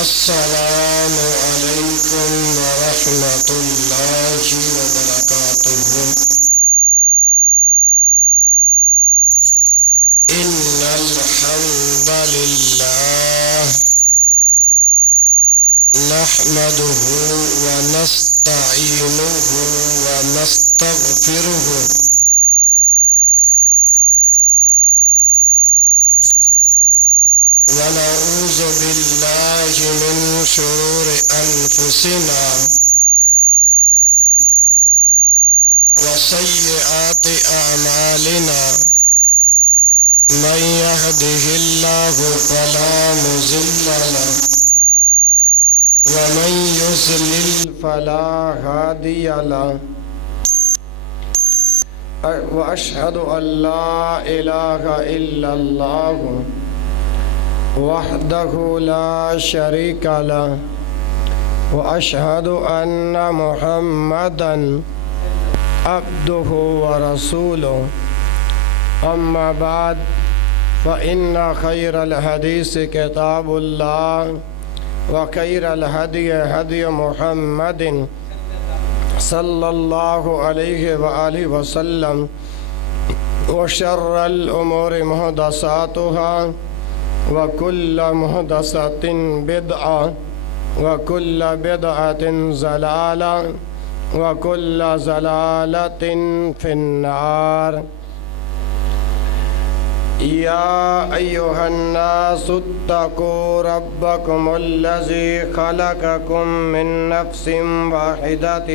السلام علیکم ورحمۃ اللہ وبرکاتہ۔ ان الحمد للہ نحمدہ ونستعینہ ونستغفرہ ونعوذ باللہ من شرور انفسنا وسیئات اعمالنا من يهده اللہ فلا مضل له ومن يضلل فلا هادی له واشهد ان لا الہ الا اللہ وحدہ لا شریک له واشهد ان محمدا عبدہ ورسولہ اما بعد فإن خیر الحدیث کتاب اللہ وخیر الہدی ہدی محمد صلی اللہ علیہ وآلہ وسلم وشر الامور محدثاتها وكل محدثة بدعة وكل بدعة ضلالة وكل ضلالة في النار۔ يا أيها الناس اتقوا ربكم الذي خلقكم من نفس واحدة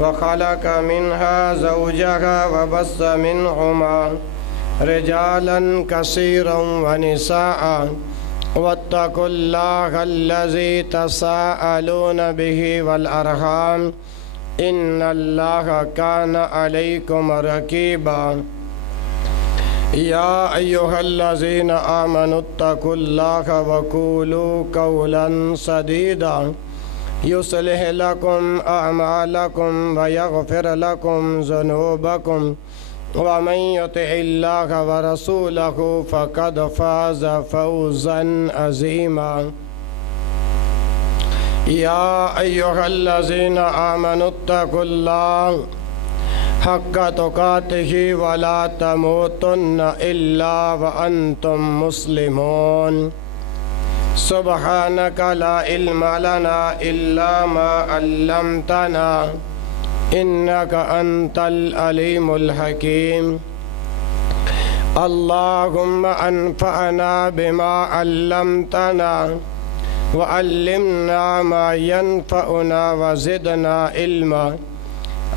وخلق منها زوجها وبث منهما رجالا كثيرا ونساء واتقوا الله الذي تساءلون به والأرحام إن الله كان عليكم رقيبا۔ يا أيها الذين آمنوا اتقوا الله وقولوا قولا سديدا يصلح لكم أعمالكم ويغفر لكم ذنوبكم ومن يطع الله ورسوله فقد فاز فوزا عظيما۔ يا أيها الذين آمنوا اتقوا الله حق تقاته ولا تموتن إلا وأنتم مسلمون۔ سبحانك لا علم لنا إلا ما علمتنا إنك أنت العليم الحكيم۔ اللهم أنفعنا بما علمتنا وعلمنا ما ينفعنا وزدنا علما۔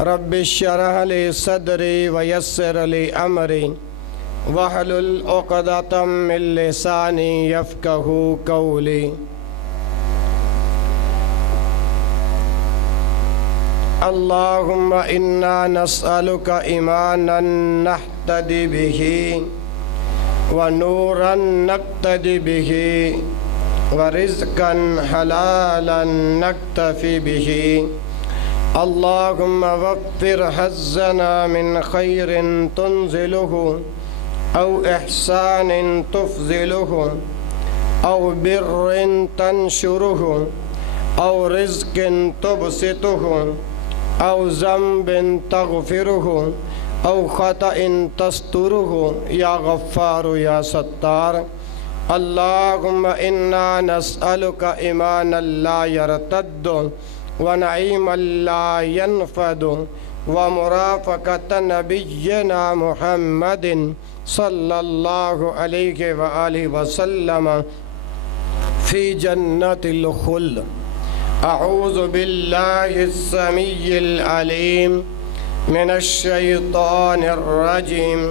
رب اشرح لي صدري ويسر لي أمري واحلل عقدة من لساني يفقهوا قولي۔ اللهم إنا نسألك إيمانا نهتدي به ونورا نقتدي به ورزقا حلالا نكتفي به۔ اللهم وفر حظنا من خير تنزله أو إحسان تفضله أو بر تنشره أو رزق تبسطه أو ذنب تغفره أو خطأ تستره يا غفار يا ستار۔ اللهم إنا نسألك إيمانا لا يرتد ونعيما لا ينفد ومرافقة نبينا محمد صلى الله عليه وآله وسلم في جنة الخلد۔ أعوذ بالله السميع العليم من الشيطان الرجيم۔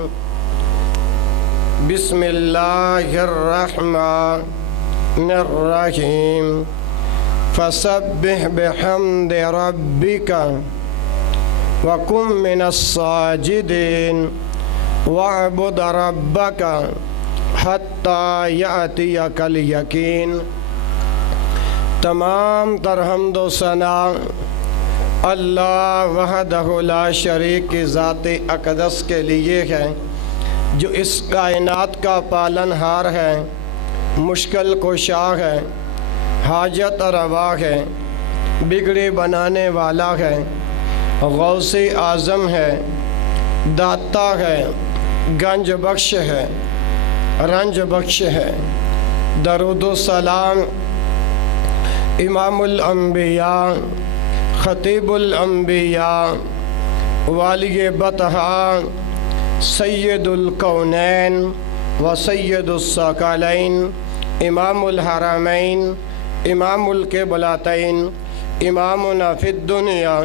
بسم الله الرحمن الرحيم۔ فسبح بحمد ربك وكن من الساجدين واعبد ربك حتى يأتيك اليقين۔ تمام تر حمد و ثنا اللہ وحدہ لا شریک کی ذات اقدس کے لیے ہے، جو اس کائنات کا پالن ہار ہے، مشکل کشا ہے، حاجت روا ہے، بگڑے بنانے والا ہے، غوث اعظم ہے، داتا ہے، گنج بخش ہے، رنج بخش ہے۔ درود و سلام امام الانبیاء، خطیب الانبیاء، والی بطحا، سید الکونین و سید الثقلین، امام الحرمین، امام القبلتین، امامنا فی الدنیا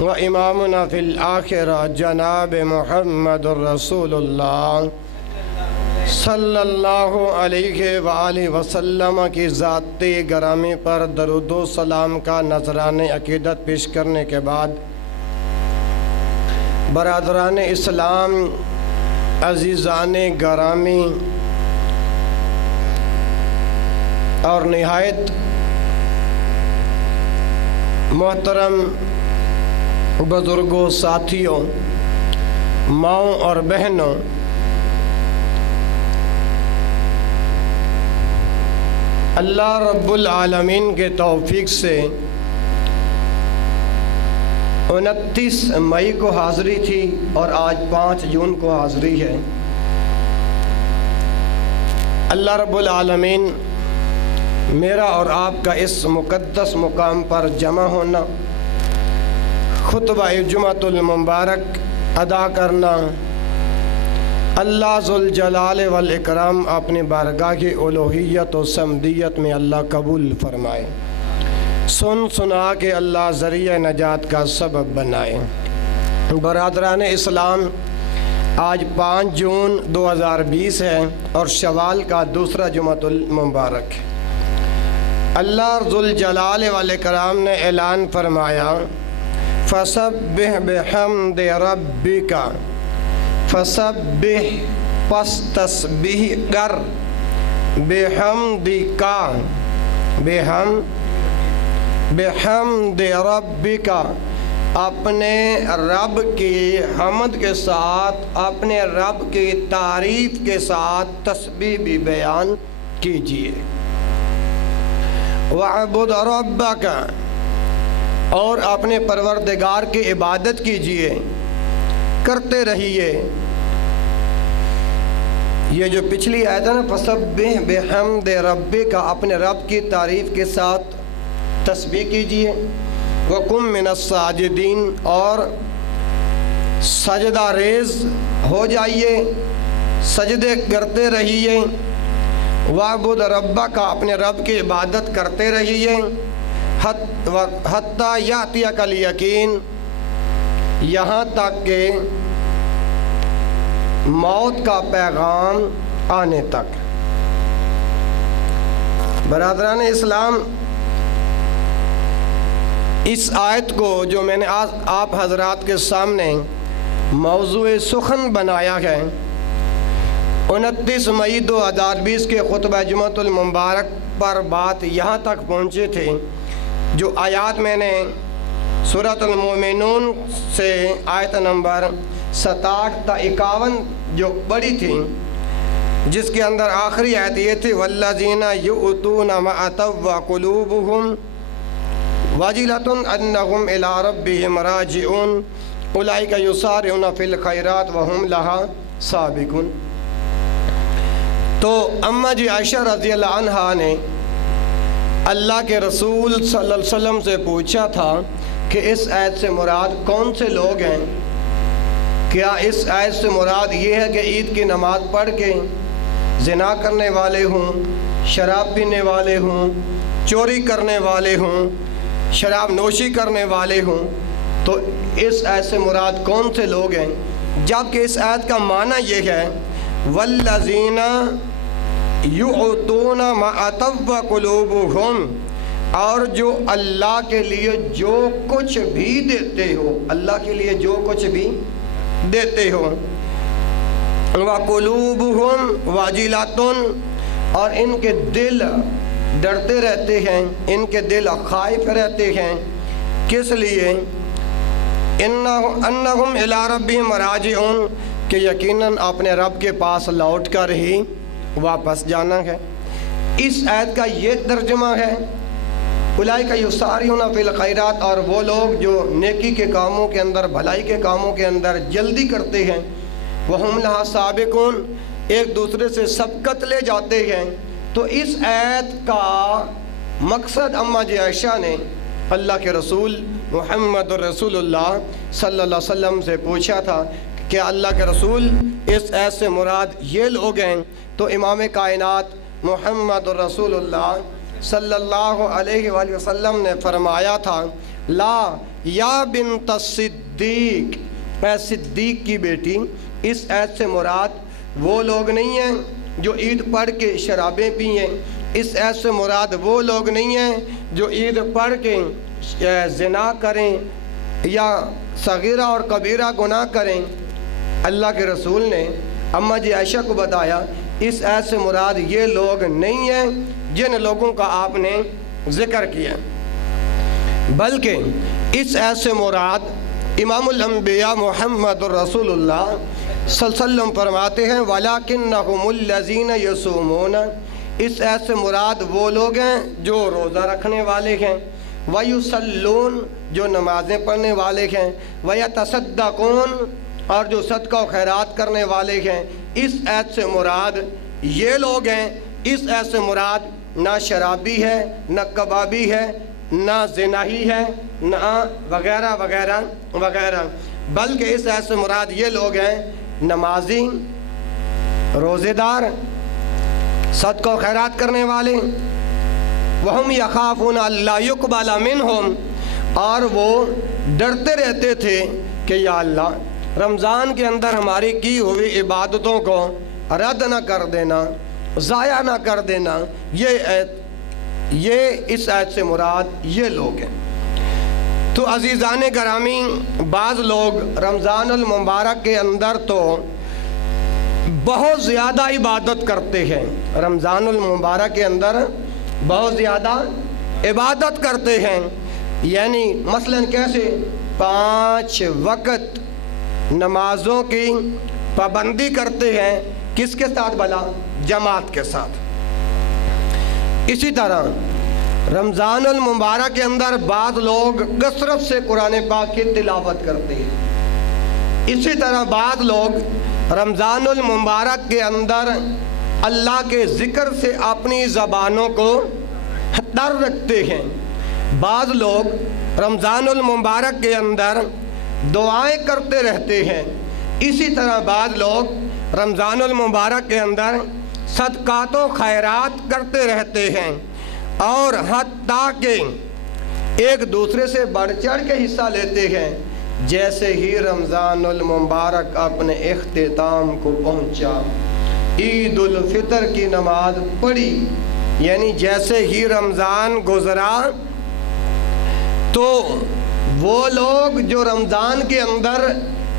و امامنا فی الآخرہ، جناب محمد الرسول اللہ صلی اللہ علیہ وآلہ وسلم کی ذاتی گرامی پر درود و سلام کا نذرانِ عقیدت پیش کرنے کے بعد، برادران اسلام، عزیزان گرامی اور نہایت محترم بزرگوں، ساتھیوں، ماؤں اور بہنوں، اللہ رب العالمین کے توفیق سے 29 مئی کو حاضری تھی اور آج 5 جون کو حاضری ہے۔ اللہ رب العالمین میرا اور آپ کا اس مقدس مقام پر جمع ہونا، خطبہ جمعۃ المبارک ادا کرنا، اللہ ذوالجلال والاکرام اپنی بارگاہ کی الوہیت و صمدیت میں اللہ قبول فرمائے، سن سنا کے اللہ ذریعہ نجات کا سبب بنائے۔ برادران اسلام، آج 5 جون 2020 ہے اور شوال کا دوسرا جمعۃ المبارک ہے۔ اللہ ذوالجلال والاکرام نے اعلان فرمایا، فسبح بحمد ربک، فسبح، پس تسبیح کر، بحمدک، بحمد ربک، اپنے رب کی حمد کے ساتھ، اپنے رب کی تعریف کے ساتھ تسبیح بھی بیان کیجیے۔ وَعْبُدْ رَبَّكَ، اور اپنے پروردگار کی عبادت کیجیے، کرتے رہیے۔ یہ جو پچھلی آیت ہے نا، فَسَبِّحْ بِحَمْدِ رَبِّكَ، اپنے رب کی تعریف کے ساتھ تسبیح کیجیے۔ وَقُمْ مِنَ السَّاجِدِينَ، اور سجدہ ریز ہو جائیے، سجدے کرتے رہیے۔ وَعْبُدْ رَبَّكَ، اپنے رب کی عبادت کرتے رہیے، حَتَّى يَأْتِيَكَ الْيَقِينُ، یہاں تک کہ موت کا پیغام آنے تک۔ برادران اسلام، اس آیت کو جو میں نے آج آپ حضرات کے سامنے موضوع سخن بنایا ہے، 29 مئی 2020 کے خطبہ جمعۃ المبارک پر بات یہاں تک پہنچے تھے، جو آیات میں نے سورۃ المومنون سے آیت نمبر 67 تا 51 جو پڑھی تھی، جس کے اندر آخری آیت یہ تھی، وَالَّذِينَ يُؤْتُونَ مَا آتَوْا وَقُلُوبُهُمْ وَجِلَةٌ أَنَّهُمْ إِلَىٰ رَبِّهِمْ رَاجِعُونَ أُولَٰئِكَ يُسَارِعُونَ فِي الْخَيْرَاتِ وَهُمْ لَهَا سَابِقُونَ۔ تو اماں جی عائشہ رضی اللہ عنہا نے اللہ کے رسول صلی اللہ علیہ وسلم سے پوچھا تھا کہ اس آیت سے مراد کون سے لوگ ہیں؟ کیا اس آیت سے مراد یہ ہے کہ عید کی نماز پڑھ کے زنا کرنے والے ہوں، شراب پینے والے ہوں، چوری کرنے والے ہوں، شراب نوشی کرنے والے ہوں؟ تو اس آیت سے مراد کون سے لوگ ہیں؟ جبکہ اس آیت کا معنی یہ ہے، والذین یعطون ما آتوا وقلوبہم، اور جو اللہ کے لیے جو کچھ بھی دیتے ہو، اللہ کے لیے جو کچھ بھی دیتے ہو، وقلوبہم واجلۃ، اور ان کے دل ڈرتے رہتے ہیں، ان کے دل خائف رہتے ہیں۔ کس لیے؟ انہم الی ربہم راجعون، کہ یقیناً اپنے رب کے پاس لوٹ کر ہی واپس جانا ہے۔ اس آیت کا یہ ترجمہ ہے اولئک یسارعون فی الخیرات، اور وہ لوگ جو نیکی کے کاموں کے اندر، بھلائی کے کاموں کے اندر جلدی کرتے ہیں، وہم لہا سابقون، ایک دوسرے سے سبقت لے جاتے ہیں۔ تو اس آیت کا مقصد اماں جی عائشہ نے اللہ کے رسول محمد رسول اللہ صلی اللہ علیہ وسلم سے پوچھا تھا کہ اللہ کے رسول اس آیت سے مراد یہ لوگ ہیں، تو امام کائنات محمد رسول اللہ صلی اللہ علیہ وآلہ وسلم نے فرمایا تھا، لا یا بنت صدیق، اے صدیق کی بیٹی، اس آیت سے مراد وہ لوگ نہیں ہیں جو عید پڑھ کے شرابیں پئیں، اس آیت سے مراد وہ لوگ نہیں ہیں جو عید پڑھ کے زنا کریں یا صغیرہ اور کبیرہ گناہ کریں۔ اللہ کے رسول نے اماں جی عائشہ کو بتایا اس آیت سے مراد یہ لوگ نہیں ہیں جن لوگوں کا آپ نے ذکر کیا، بلکہ اس آیت سے مراد امام الانبیاء محمد رسول اللہ صلی اللہ علیہ وسلم فرماتے ہیں وَلَكِنَّهُمُ الَّذِينَ يَصُومُونَ، اس آیت سے مراد وہ لوگ ہیں جو روزہ رکھنے والے ہیں، وَيُصَلُّونَ، جو نمازیں پڑھنے والے ہیں، وَيَتَصَدَّقُونَ، اور جو صدقہ و خیرات کرنے والے ہیں۔ اس آیت سے مراد یہ لوگ ہیں، اس آیت سے مراد نہ شرابی ہے، نہ کبابی ہے، نہ زناہی ہے، نہ وغیرہ وغیرہ وغیرہ، بلکہ اس آیت سے مراد یہ لوگ ہیں نمازی، روزے دار، صدقہ و خیرات کرنے والے، وَهُمْ يَخَافُونَ أَلَّا يُقْبَلَ مِنْهُمْ، اور وہ ڈرتے رہتے تھے کہ یا اللہ رمضان کے اندر ہماری کی ہوئی عبادتوں کو رد نہ کر دینا، ضائع نہ کر دینا۔ یہ اس آیت سے مراد یہ لوگ ہیں۔ تو عزیزان گرامی، بعض لوگ رمضان المبارک کے اندر تو بہت زیادہ عبادت کرتے ہیں، رمضان المبارک کے اندر بہت زیادہ عبادت کرتے ہیں، یعنی مثلاً کیسے 5 وقت نمازوں کی پابندی کرتے ہیں، کس کے ساتھ بھلا؟ جماعت کے ساتھ۔ اسی طرح رمضان المبارک کے اندر بعض لوگ کثرت سے قرآن پاک کی تلاوت کرتے ہیں۔ اسی طرح بعض لوگ رمضان المبارک کے اندر اللہ کے ذکر سے اپنی زبانوں کو تر رکھتے ہیں۔ بعض لوگ رمضان المبارک کے اندر دعائیں کرتے رہتے ہیں۔ اسی طرح بعض لوگ رمضان المبارک کے اندر صدقات و خیرات کرتے رہتے ہیں، اور حتیٰ کہ ایک دوسرے سے بڑھ چڑھ کے حصہ لیتے ہیں۔ جیسے ہی رمضان المبارک اپنے اختتام کو پہنچا، عید الفطر کی نماز پڑھی، یعنی جیسے ہی رمضان گزرا تو وہ لوگ جو رمضان کے اندر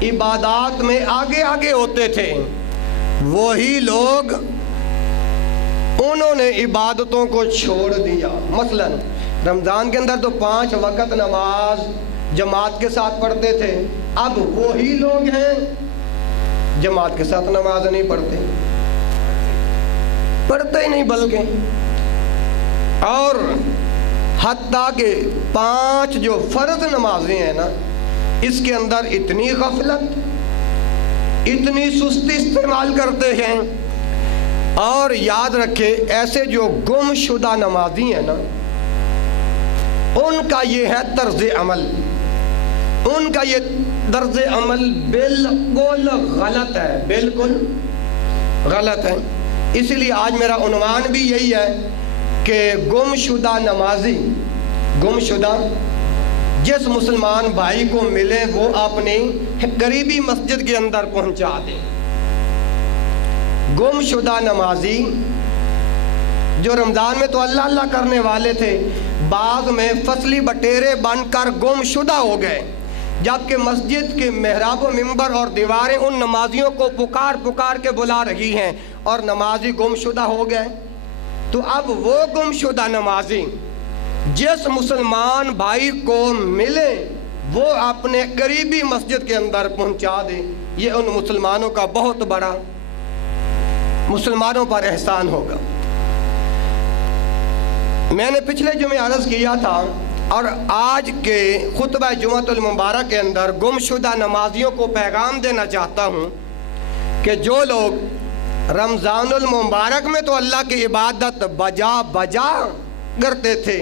عبادات میں آگے آگے ہوتے تھے، وہی لوگ انہوں نے عبادتوں کو چھوڑ دیا۔ مثلا رمضان کے اندر تو 5 وقت نماز جماعت کے ساتھ پڑھتے تھے، اب وہی لوگ ہیں جماعت کے ساتھ نماز نہیں پڑھتے ہی نہیں، بلکہ اور حتیٰ کہ 5 جو فرض نمازیں ہیں نا، اس کے اندر اتنی غفلت، اتنی سستی استعمال کرتے ہیں۔ اور یاد رکھے ایسے جو گم شدہ نمازی ہیں نا، ان کا یہ ہے طرز عمل، ان کا یہ طرز عمل بالکل غلط ہے، بالکل غلط ہے۔ اسی لیے آج میرا عنوان بھی یہی ہے کہ گم شدہ نمازی، گم شدہ جس مسلمان بھائی کو ملے وہ اپنی قریبی مسجد کے اندر پہنچا دیں۔ گم شدہ نمازی جو رمضان میں تو اللہ اللہ کرنے والے تھے، بعض میں فصلی بٹیرے بن کر گم شدہ ہو گئے، جبکہ مسجد کے محراب و منبر اور دیواریں ان نمازیوں کو پکار پکار کے بلا رہی ہیں، اور نمازی گم شدہ ہو گئے۔ تو اب وہ گم شدہ نمازی جس مسلمان بھائی کو ملے وہ اپنے قریبی مسجد کے اندر پہنچا دے، یہ ان مسلمانوں کا بہت بڑا مسلمانوں پر احسان ہوگا۔ میں نے پچھلے جمعے عرض کیا تھا اور آج کے خطبہ جمعۃ المبارک کے اندر گمشدہ نمازیوں کو پیغام دینا چاہتا ہوں کہ جو لوگ رمضان المبارک میں تو اللہ کی عبادت بجا کرتے تھے،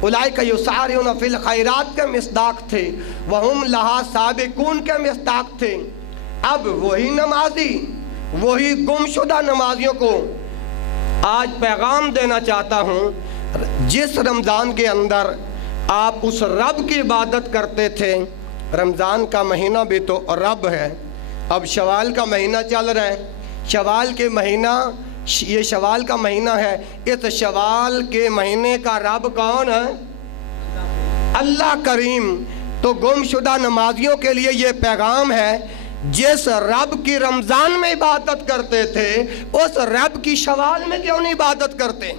اولئک یسارعون فی الخیرات کے مصداق تھے، وہم لہا سابقون کے مصداق تھے، اب وہی نمازی، وہی گمشدہ نمازیوں کو آج پیغام دینا چاہتا ہوں جس رمضان کے اندر آپ اس رب کی عبادت کرتے تھے۔ رمضان کا مہینہ بھی تو رب ہے، اب شوال کا مہینہ چل رہا ہے، شوال کے مہینہ، یہ شوال کا مہینہ ہے، اس شوال کے مہینے کا رب کون ہے؟ اللہ کریم۔ تو گمشدہ نمازیوں کے لیے یہ پیغام ہے، جس رب کی رمضان میں عبادت کرتے تھے اس رب کی شوال میں کیوں نہیں عبادت کرتے؟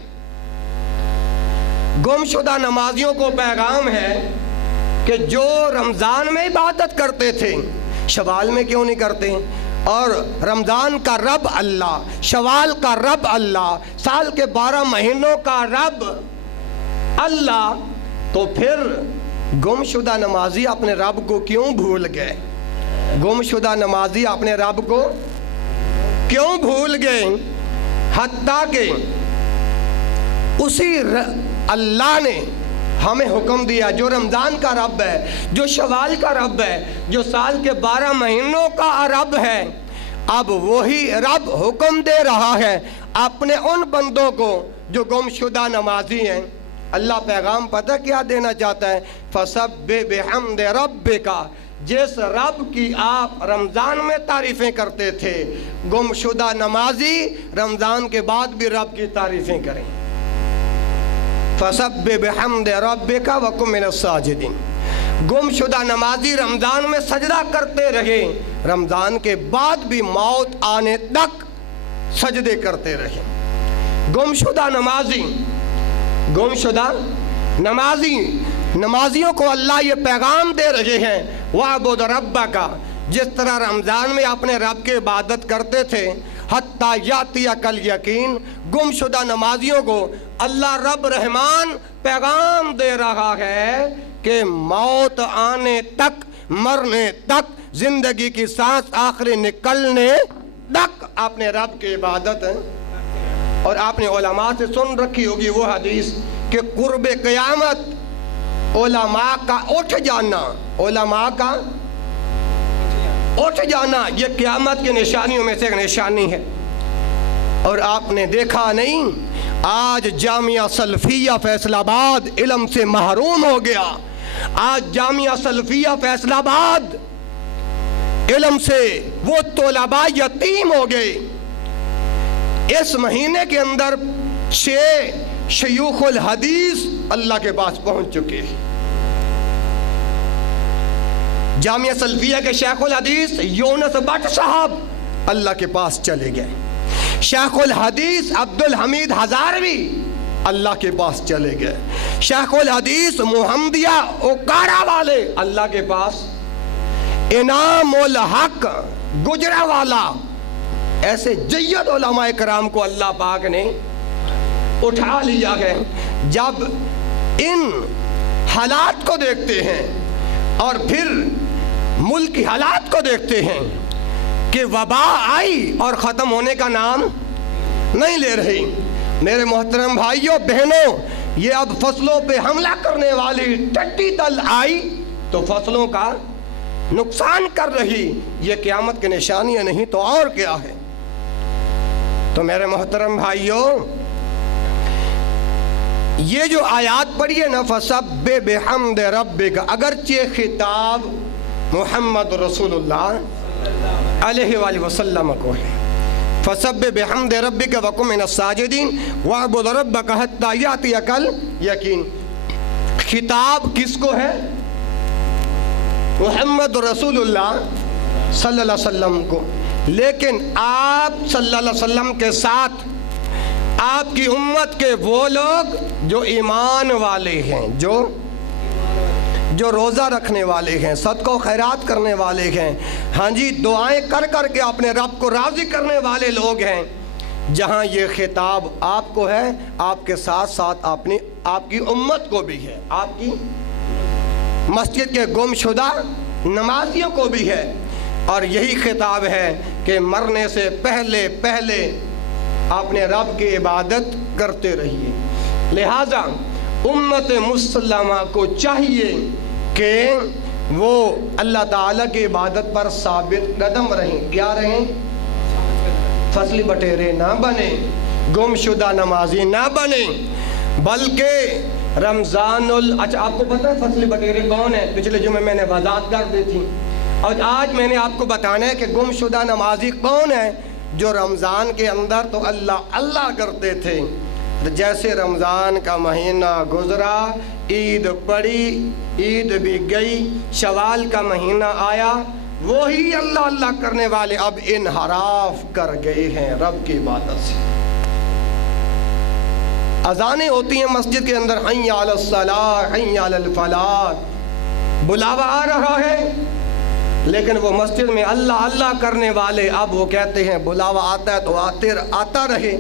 گمشدہ نمازیوں کو پیغام ہے کہ جو رمضان میں عبادت کرتے تھے شوال میں کیوں نہیں کرتے؟ اور رمضان کا رب اللہ، شوال کا رب اللہ، سال کے 12 مہینوں کا رب اللہ، تو پھر گمشدہ نمازی اپنے رب کو کیوں بھول گئے؟ گمشدہ نمازی اپنے رب کو کیوں بھول گئے؟ حتیٰ کہ اسی اللہ نے ہمیں حکم دیا، جو رمضان کا رب ہے، جو شوال کا رب ہے، جو سال کے 12 مہینوں کا رب ہے، اب وہی رب حکم دے رہا ہے اپنے ان بندوں کو جو گمشدہ نمازی ہیں۔ اللہ پیغام پتہ کیا دینا چاہتا ہے؟ فَسَبِّحْ بِحَمْدِ رَبِّكَ، جس رب کی آپ رمضان میں تعریفیں کرتے تھے، گمشدہ نمازی رمضان کے بعد بھی رب کی تعریفیں کریں۔ فَسَبِّحْ بِحَمْدِ رَبِّكَ وَكُن مِّنَ السَّاجِدِينَ، گمشدہ نمازی رمضان میں سجدہ کرتے رہے، رمضان کے بعد بھی موت آنے تک سجدے کرتے رہے۔ گمشدہ نمازی، گمشدہ نمازیوں کو اللہ یہ پیغام دے رہے ہیں، وَاعْبُدْ رَبَّكَ، جس طرح رمضان میں اپنے رب کی عبادت کرتے تھے، حتیٰ یأتیک الیقین، گمشدہ نمازیوں کو اللہ رب رحمان پیغام دے رہا ہے کہ موت آنے تک، مرنے تک، زندگی کی سانس آخری نکلنے تک اپنے رب کی عبادت ہے۔ اور آپ نے علماء سے سن رکھی ہوگی وہ حدیث کہ قرب قیامت علماء کا اٹھ جانا، علماء کا اٹھ جانا یہ قیامت کی نشانیوں میں سے ایک نشانی ہے۔ اور آپ نے دیکھا نہیں، آج جامعہ سلفیہ فیصل آباد علم سے محروم ہو گیا، آج جامعہ سلفیہ فیصل آباد علم سے وہ طلباء یتیم ہو گئے۔ اس مہینے کے اندر 6 شیوخ الحدیث اللہ کے پاس پہنچ چکے ہیں۔ جامعہ سلفیہ کے شیخ الحدیث یونس بٹ صاحب اللہ کے پاس چلے گئے، شیخ الحدیث عبدالحمید ہزاروی اللہ کے پاس چلے گئے، شیخ الحدیث محمدیہ اوکارا والے اللہ کے پاس، انعام الحق گجرا والا، ایسے جید علماء کرام کو اللہ پاک نے اٹھا لیا ہے۔ جب ان حالات کو دیکھتے ہیں اور پھر ملک کی حالات کو دیکھتے ہیں کہ وبا آئی اور ختم ہونے کا نام نہیں لے رہی، میرے محترم بھائیوں بہنوں، یہ اب فصلوں پہ حملہ کرنے والی ٹڈی دل آئی تو فصلوں کا نقصان کر رہی، یہ قیامت کی نشانیاں نہیں تو اور کیا ہے؟ تو میرے محترم بھائیوں، یہ جو آیات پڑھی ہے نا، فَسَبِّحْ بِحَمْدِ رَبِّكَ، اگرچہ خطاب محمد رسول اللہ علیہ وآلہ وسلم کو ہے، فَسَبِّحْ بِحَمْدِ رَبِّكَ وَكُن مِّنَ السَّاجِدِينَ وَاعْبُدْ رَبَّكَ حَتَّى يَأْتِيَكَ الْيَقِينُ، خطاب کس کو ہے؟ محمد رسول اللہ صلی اللہ علیہ وسلم کو، لیکن آپ صلی اللہ علیہ وسلم کے ساتھ آپ کی امت کے وہ لوگ جو ایمان والے ہیں، جو روزہ رکھنے والے ہیں، صدقہ و خیرات کرنے والے ہیں، ہاں جی، دعائیں کر کر کے اپنے رب کو راضی کرنے والے لوگ ہیں، جہاں یہ خطاب آپ کو ہے، آپ کے ساتھ ساتھ آپ کی امت کو بھی ہے، آپ کی مسجد کے گم شدہ نمازیوں کو بھی ہے، اور یہی خطاب ہے کہ مرنے سے پہلے اپنے رب کی عبادت کرتے رہیے۔ لہذا امت مسلمہ کو چاہیے کہ وہ اللہ تعالیٰ کی عبادت پر ثابت قدم رہیں۔ کیا رہیں؟ فصلی بٹیرے نہ بنیں، گم شدہ نمازی نہ بنیں، بلکہ اچھا آپ کو پتہ ہے فصلی بٹیرے کون ہیں؟ پچھلے جمعے میں نے وضاحت کر دی تھی، اور آج میں نے آپ کو بتانا ہے کہ گم شدہ نمازی کون ہے جو رمضان کے اندر تو اللہ کرتے تھے، جیسے رمضان کا مہینہ گزرا، عید پڑی، عید بھی گئی، شوال کا مہینہ آیا، وہی اللہ کرنے والے اب انحراف کر گئے ہیں رب کی عبادت سے۔ اذانیں ہوتی ہیں مسجد کے اندر، حی علی الصلاۃ، حی علی الفلاح، بلاوا آ رہا ہے، لیکن وہ مسجد میں اللہ کرنے والے اب وہ کہتے ہیں بلاوا آتا ہے تو آتا رہے۔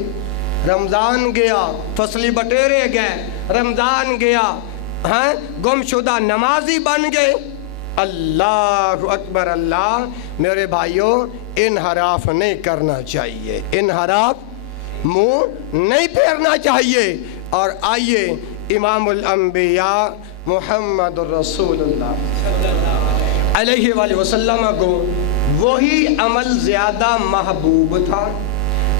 رمضان گیا، فصلی بٹیرے گئے، رمضان گیا، گم شدہ نمازی بن گئے۔ اللہ اکبر اللہ، میرے بھائیوں انحراف نہیں کرنا چاہیے، انحراف منہ نہیں پھیرنا چاہیے۔ اور آئیے امام الانبیاء محمد الرسول اللہ علیہ وآلہ وسلم کو وہی عمل زیادہ محبوب تھا،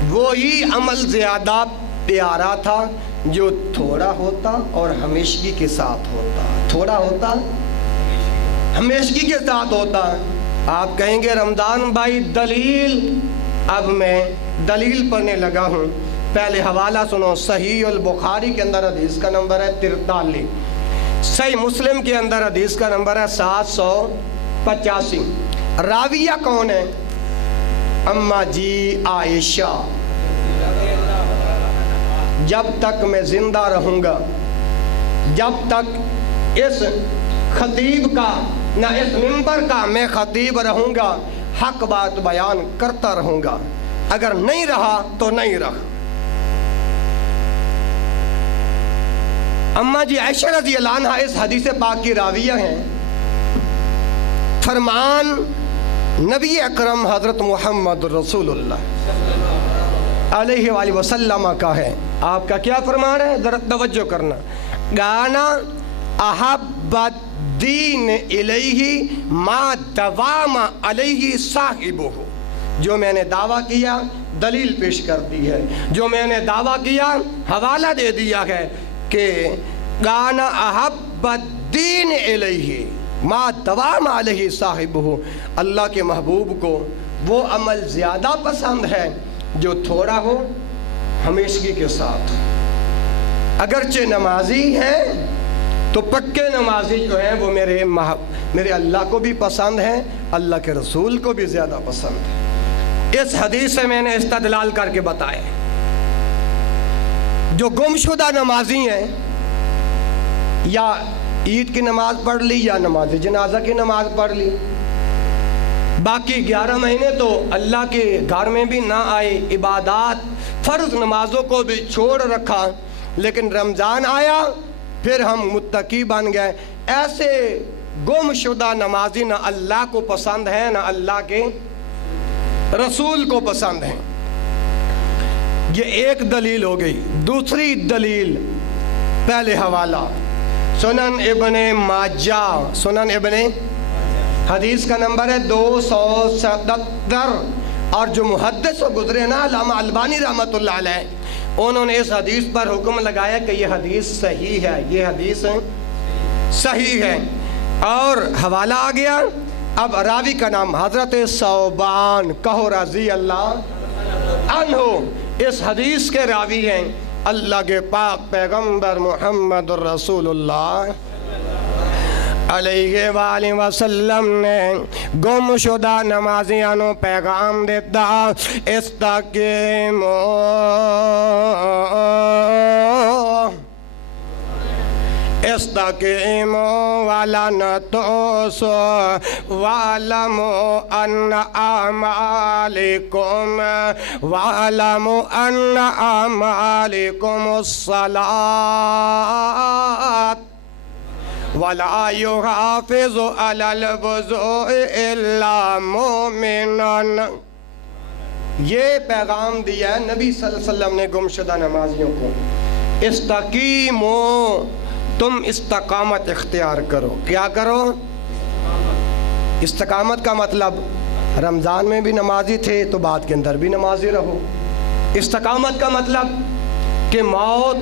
وہی عمل زیادہ پیارا تھا جو تھوڑا ہوتا اور ہمیشگی کے ساتھ ہوتا، تھوڑا ہوتا ہمیشگی کے ساتھ ہوتا۔ آپ کہیں گے رمضان بھائی دلیل، اب میں دلیل پڑھنے لگا ہوں، پہلے حوالہ سنو۔ صحیح البخاری کے اندر حدیث کا نمبر ہے 43، صحیح مسلم کے اندر حدیث کا نمبر ہے 785۔ راویہ کون ہے؟ اماں جی عائشہ۔ جب تک میں زندہ رہوں گا، جب تک اس خطیب کا نہ اس منبر کا میں خطیب رہوں گا، حق بات بیان کرتا رہوں گا، اگر نہیں رہا تو نہیں رہا۔ اماں جی عائشہ رضی اللہ عنہ اس حدیث پاک کی راویہ ہیں۔ فرمان نبی اکرم حضرت محمد رسول اللہ علیہ وآلہ وسلم کا ہے۔ آپ کا کیا فرمان ہے؟ ذرا توجہ کرنا۔ گانا احب الدین الیہ ما دوام علیہ صاحبہ، جو میں نے دعویٰ کیا دلیل پیش کر دی ہے، جو میں نے دعویٰ کیا حوالہ دے دیا ہے کہ گانا احب الدین الیہ ما دوام علیہ صاحبہ، اللہ کے محبوب کو وہ عمل زیادہ پسند ہے جو تھوڑا ہو ہمیشگی کے ساتھ۔ اگرچہ نمازی ہیں تو پکے نمازی جو ہیں وہ میرے اللہ کو بھی پسند ہیں، اللہ کے رسول کو بھی زیادہ پسند ہے۔ اس حدیث سے میں نے استدلال کر کے بتایا، جو گم شدہ نمازی ہیں، یا عید کی نماز پڑھ لی یا نماز جنازہ کی نماز پڑھ لی، باقی 11 مہینے تو اللہ کے گھر میں بھی نہ آئے، عبادات فرض نمازوں کو بھی چھوڑ رکھا، لیکن رمضان آیا پھر ہم متقی بن گئے۔ ایسے گم شدہ نمازی نہ اللہ کو پسند ہیں نہ اللہ کے رسول کو پسند ہیں۔ یہ ایک دلیل ہو گئی۔ دوسری دلیل، پہلے حوالہ سنن ابن ماجہ، سنن ابن حدیث کا نمبر ہے 277، اور جو محدث گزرے نا علامہ البانی رحمۃ اللہ علیہ، انہوں نے اس حدیث پر حکم لگایا کہ یہ حدیث صحیح ہے، یہ حدیث صحیح ہے۔ اور حوالہ آ گیا، اب راوی کا نام حضرت ثوبان، کہو رضی اللہ عنہ، اس حدیث کے راوی ہیں اللہ کے پاک پیغمبر محمد رسول اللہ علیہ وآلہ وسلم نے گم شدہ نمازیانوں پیغام دیتا، استقیموا استقیموا ولن تحصوا واعلموا ان اعمالکم الصلاۃ ولا يحافظ على الوضوء الا مؤمن. یہ پیغام دیا ہے نبی صلی اللہ علیہ وسلم نے گمشدہ نمازیوں کو. استقیموا، تم استقامت اختیار کرو. کیا کرو؟ استقامت کا مطلب رمضان میں بھی نمازی تھے تو بعد کے اندر بھی نمازی رہو. استقامت کا مطلب کہ موت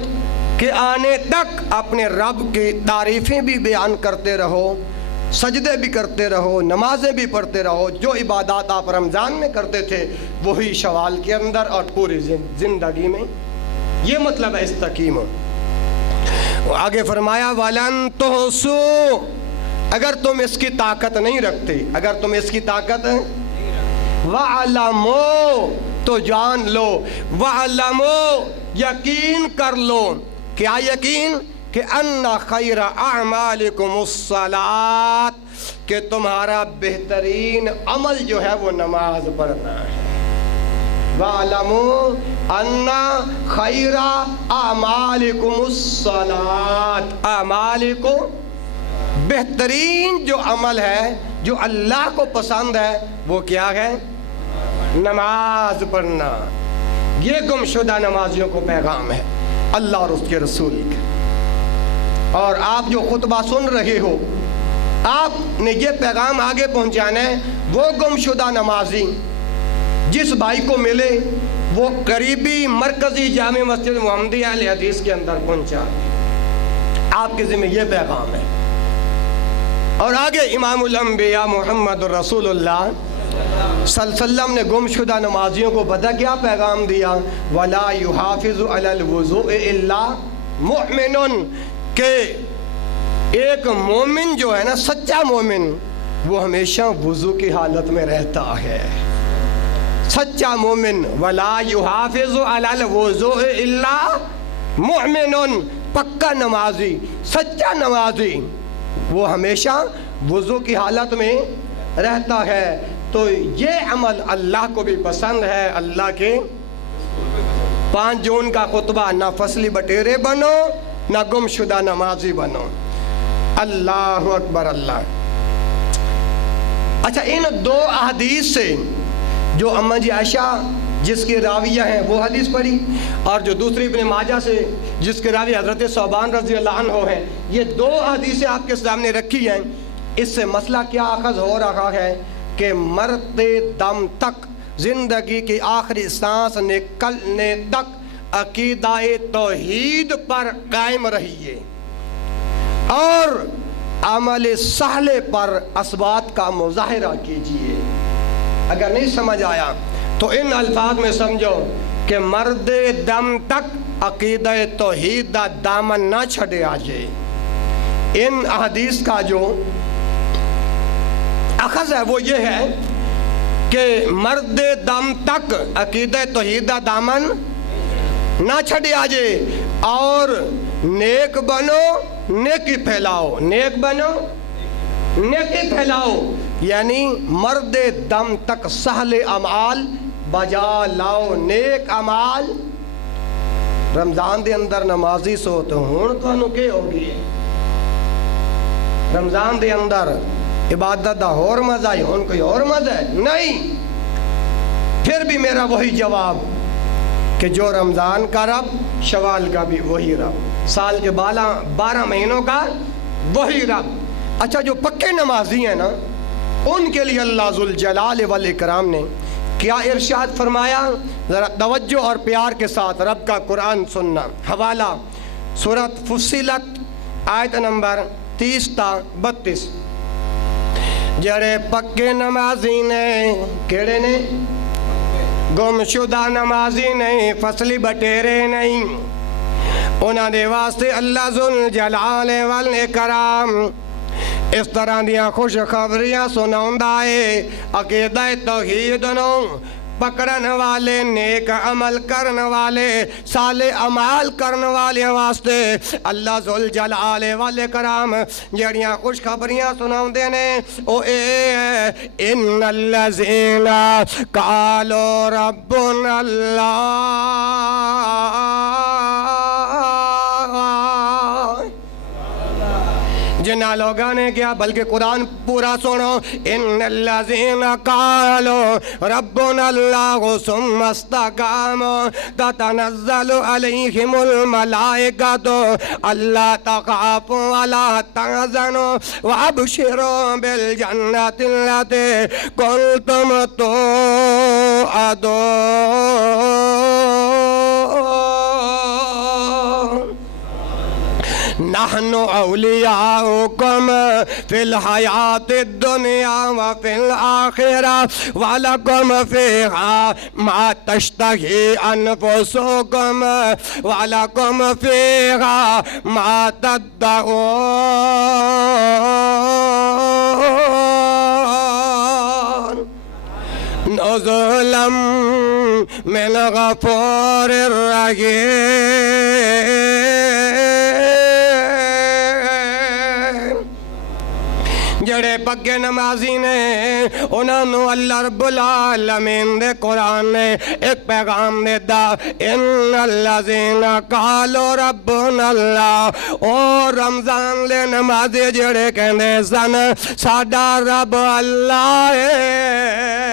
کے آنے تک اپنے رب کی تعریفیں بھی بیان کرتے رہو، سجدے بھی کرتے رہو، نمازیں بھی پڑھتے رہو. جو عبادات آپ رمضان میں کرتے تھے وہی شوال کے اندر اور پوری زندگی میں. یہ مطلب ہے استقیموا. آگے فرمایا وَلَن تُحْصُوا، اگر تم اس کی طاقت نہیں رکھتے، اگر تم اس کی طاقت وَعَلَمُوا، تو جان لو، وَعَلَمُوا، یقین کر لو. کیا یقین؟ کہ ان خیر اعمالکم الصلاۃ، کہ تمہارا بہترین عمل جو ہے وہ نماز پڑھنا ہے. وَعَلَمُوا أَنَّ خَيْرَ أَعْمَالِكُمُ الصَّلَاةُ، اعمالکم، بہترین جو عمل ہے جو اللہ کو پسند ہے وہ کیا ہے؟ نماز پڑھنا. یہ گمشدہ نمازیوں کو پیغام ہے اللہ اور اس کے رسول کا. اور آپ جو خطبہ سن رہے ہو، آپ نے یہ پیغام آگے پہنچانا ہے. وہ گمشدہ نمازی جس بھائی کو ملے وہ قریبی مرکزی جامع مسجد محمدیہ اہل حدیث کے اندر پہنچا. آپ کے ذمہ یہ پیغام ہے. اور آگے امام الانبیاء محمد رسول اللہ صلی اللہ علیہ وسلم نے گمشدہ نمازیوں کو پتہ کیا پیغام دیا؟ وَلَا يُحَافِظُ عَلَى الْوُضُوءِ إِلَّا مُؤْمِنٌ، کہ ایک مومن جو ہے نا، سچا مومن، وہ ہمیشہ وضو کی حالت میں رہتا ہے. سچا مومن وَلَا يُحَافِظُ عَلَى الْوُضُوءِ إِلَّا مُؤْمِنٌ، پکا نمازی، سچا نمازی، وہ ہمیشہ وضو کی حالت میں رہتا ہے. تو یہ عمل اللہ کو بھی پسند ہے. اللہ کے 5 جون کا خطبہ، نہ فصلی بٹیرے بنو نہ گمشدہ نمازی بنو. اللہ اکبر اللہ. اچھا، ان 2 احادیث سے جو اماں جی عائشہ جس کے راویہ ہیں وہ حدیث پڑھی، اور جو دوسری ابن ماجہ سے جس کے راوی حضرت ثوبان رضی اللہ عنہ ہیں، یہ 2 حدیثیں آپ کے سامنے رکھی ہیں. اس سے مسئلہ کیا اخذ ہو رہا ہے کہ مرتے دم تک، زندگی کی آخری سانس نکلنے تک عقیدہ توحید پر قائم رہیے اور عمل صالح پر اثبات کا مظاہرہ کیجیے. اگر نہیں سمجھ آیا تو ان الفاظ میں سمجھو کہ مرد دم تک عقیدہ توحید دا دامن نہ چھڑے آجے. ان احادیث کا جو اخذ ہے وہ یہ ہے کہ مرد دم تک عقیدہ توحید دا دامن نہ چھڑے آجے، اور نیک بنو نیکی پھیلاؤ، نیک بنو نیکی پھیلاؤ. یعنی مرد دم تک سہل اعمال بجا لاؤ، نیک اعمال. رمضان دے اندر نمازی سو تو ہون تو کے ہوگی، رمضان دے اندر عبادت دا اور مزہ ہے، ہون کوئی اور مزہ ہے نہیں. پھر بھی میرا وہی جواب کہ جو رمضان کا رب، شوال کا بھی وہی رب، سال کے 12 مہینوں کا وہی رب. اچھا، جو پکے نمازی ہیں نا، ان کے لیے اللہ ذوالجلال والاکرام نے کیا ارشاد فرمایا؟ ذرا توجہ اور پیار کے ساتھ رب کا قرآن سننا. حوالہ سورۃ فصلت آیت نمبر 30 تا 32. جڑے پکے نمازی نے، کیڑے نے؟ گمشدہ نمازی نہیں، فصلی بٹیرے نہیں. انہاں دے واسطے اللہ ذوالجلال والاکرام اس طرح دیاں خوش خبریاں سناؤندا ہے. عقیدہ توحید نو پکڑن والے نیک عمل کرن والے صالح اعمال کرن والے واسطے اللہ ذوالجلال والاکرام جڑیاں خوشخبریاں سناوندے نے او اے ان الذین قالوا ربنا اللہ جنہ لوگاں نے کیا بلکہ قرآن پورا سنو ان الذین قالوا ربنا اللہ ثم استقاموا تتنزل علیہم الملائکۃ الا تخافوا ولا تحزنوا وابشروا بالجنۃ التي کنتم توعدون نحن اولیاؤکم فی الحیات الدنیا وفی الآخرہ ولکم فیہا ما تشتہی انفسکم ولکم فیہا ما تدعون نزلا من غفور رحیم جڑے پکے نمازی نے انہاں نو اللہ رب العالمین دے قرآن نے ایک پیغام دے دا ان الذین قالوا ربنا اللہ او رمضان لے نمازی جڑے کہندے سن ساڈا رب اللہ ہے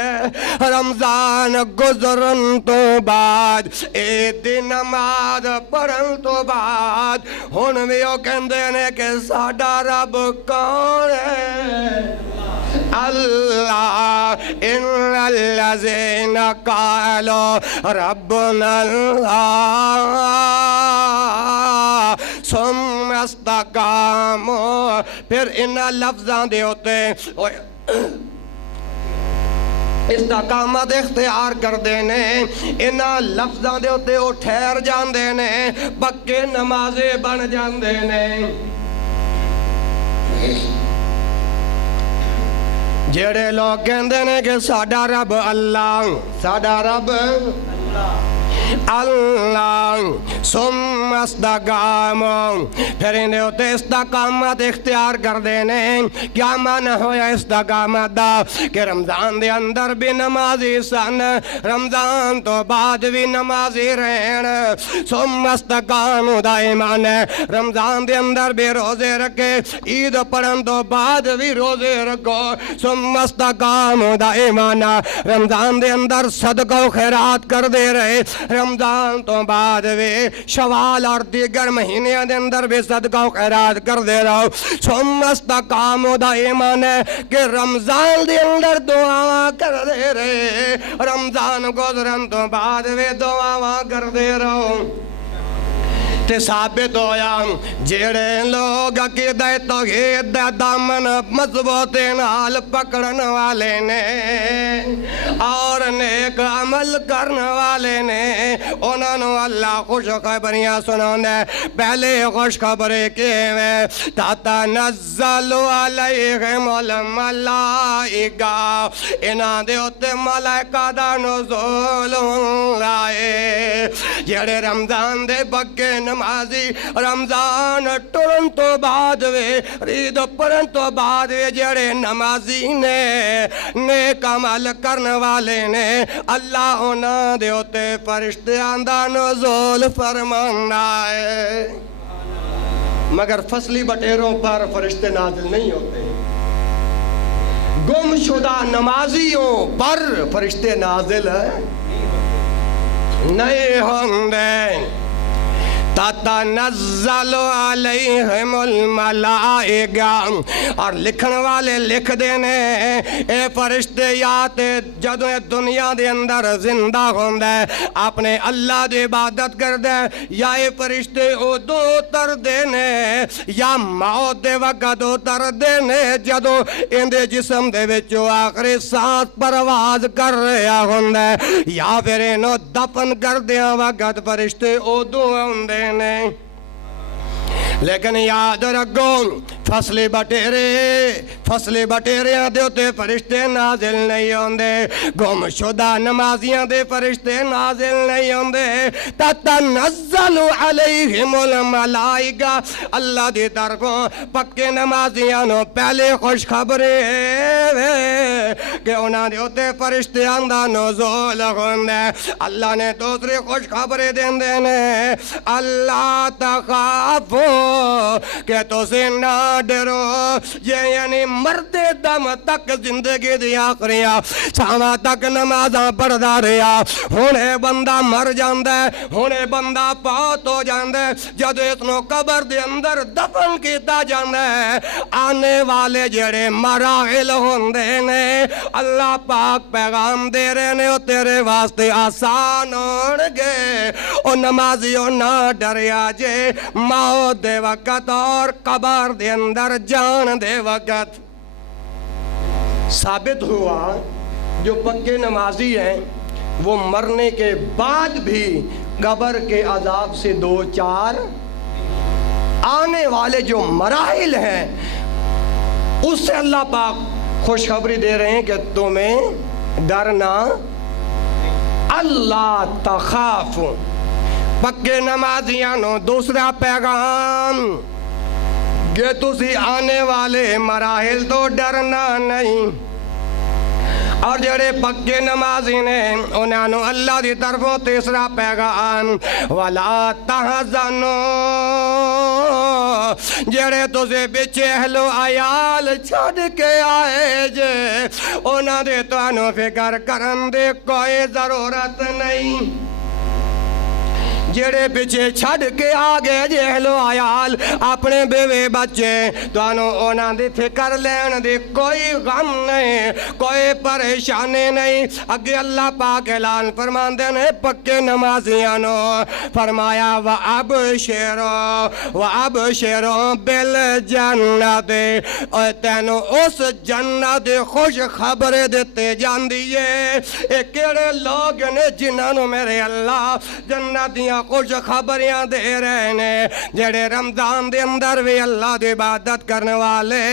رمضان گزرن تو بعد عید نماز پڑھن تو بعد ہن وی او کہندے نے کہ ساڈا رب کون ہے اللہ ان الذین قالوا ربنا اللہ ثم استقاموا پھر ان لفظاں دے ہوتے استقامت اختیار کر دینے انہاں لفظاں دے ہوتے وہ ٹھہر جان دینے پکے نمازے بن جان دینے جڑے لوگ کہندے نے کہ ساڈا رب اللہ ساڈا رب اللہ ثم استقاموا پھر انہیں ہوتے استقامت اختیار کر دینے کیا معنی ہویا استقامت دا کہ رمضان دے اندر بھی نمازی سن رمضان تو بعد بھی نمازی رہن ثم استقاموا دا ایمان ہے رمضان دے اندر بھی روزے رکھے عید پڑھن تو بعد بھی روزے رکھو ثم استقاموا دا ایمان ہے رمضان دے اندر صدقہ و خیرات کر دے رہے رمضان تو بعد وے شوال اور دیگر مہینے دے اندر بھی صدقہ و خیرات کر دے رہو ثم استقاموا دا ایمان ہے کہ رمضان دے اندر دعا کر دے رہے رمضان گزرن تو بعد وے دعا کر دے رہو تے ثابت ہویا جڑے لوگ عقیدہ توحید دا دامن مضبوط نال پکڑن والے نے اور نیک عمل کرن والے نے انہاں نو اللہ خوشخبریاں سناوندا ہے پہلے خوشخبری کیویں تتنزل علیہم الملائکہ انہاں دے اوتے ملائکہ دا نزول ہوندا ہے جڑے رمضان دے پکے نمازی رمضان ٹرن تو بعد وے عید پڑھن تو بعد وے جڑے نمازی نے نیک عمل کرن والے نے اللہ انہاں دے اوتے فرشتیاں دا نزول فرماندا ہے مگر فصلی بٹیروں پر فرشتے نازل نہیں ہوتے گم شدہ نمازیوں پر فرشتے نازل نہیں ہوندے تتنزل علیہم الملائکہ اور لکھن والے لکھ دینے اے فرشتے یا تے جدوں دنیا دے اندر زندہ ہوندے اپنے اللہ دے عبادت کر دے یا اے فرشتے ادو اتر دینے یا موت دے وقت اتر دینے جدوں ان دے جسم دے وچوں آخری سانس پرواز کر رہا ہوندے یا پھر انہوں دفن کر دیا وقت فرشتے ادو ہوندے لیکن یاد رکھو فصلی بٹیریاں دے اتے فرشتے نازل نہیں ہوندے، گم شدہ نمازیاں دے فرشتے نازل نہیں ہوندے، تتنزل علیہم الملائکہ، اللہ دی طرفوں پکے نمازیاں نو پہلے خوشخبری کہ انہاں دے اتے فرشتیاں دا نزول ہوندے۔ اللہ نے دوسری خوشخبری دیندے نے، اللہ تخافو کہ تسی نہ ڈرو، یہ یعنی مرد دم تک زندگی دی آخریاں چھاواں تک نمازاں پڑھدا رہیا، ہونے بندہ مر جاندے، ہونے بندہ فوت ہو جاندے، جد اس نو قبر دے اندر دفن کیتا جاندے، آنے والے جڑے مراحل ہوندے نے اللہ پاک پیغام دے رہے نے او تیرے واسطے آسان ہونگے، او نمازیوں نہ ڈریا جے موت دے وقت اور قبر دے اندر جان دے وقت۔ ثابت ہوا جو پکے نمازی ہیں وہ مرنے کے بعد بھی قبر کے عذاب سے دو چار آنے والے جو مراحل ہیں اس سے اللہ پاک خوشخبری دے رہے ہیں کہ تمہیں ڈرنا، اللہ تخاف۔ پکے نمازیاں نو دوسرا پیغام کہ تسی آنے والے مراحل تو ڈرنا نہیں، اور جڑے پکے نمازی نے انہاں نو اللہ دی طرفوں تیسرا پیغام وَلَا تَحْزَنُوا، جڑے تسی بچ اہل و عیال چھڑ کے آئے جے انہاں دے تانوں فکر کرن دی کوئی ضرورت نہیں، جڑے پیچھے چھڑ کے آگے جے اہل و عیال اپنے بیوے بچے توانوں انہاں دی فکر لین دی کوئی غم نہیں، کوئی پریشانی نہیں۔ اگے اللہ پاک اعلان فرماندے نے پکے نمازیاں نو، فرمایا وَأَبْشِرُوا بِالْجَنَّةِ، اور تینوں اس جنت خوش خبر دیتے جاندی ہے۔ اے کیڑے لوگ نے جنہاں نو میرے اللہ جنتیاں خوش خبریاں دے رہے نے، جڑے رمضان دے اندر بھی اللہ دے عبادت کرنے والے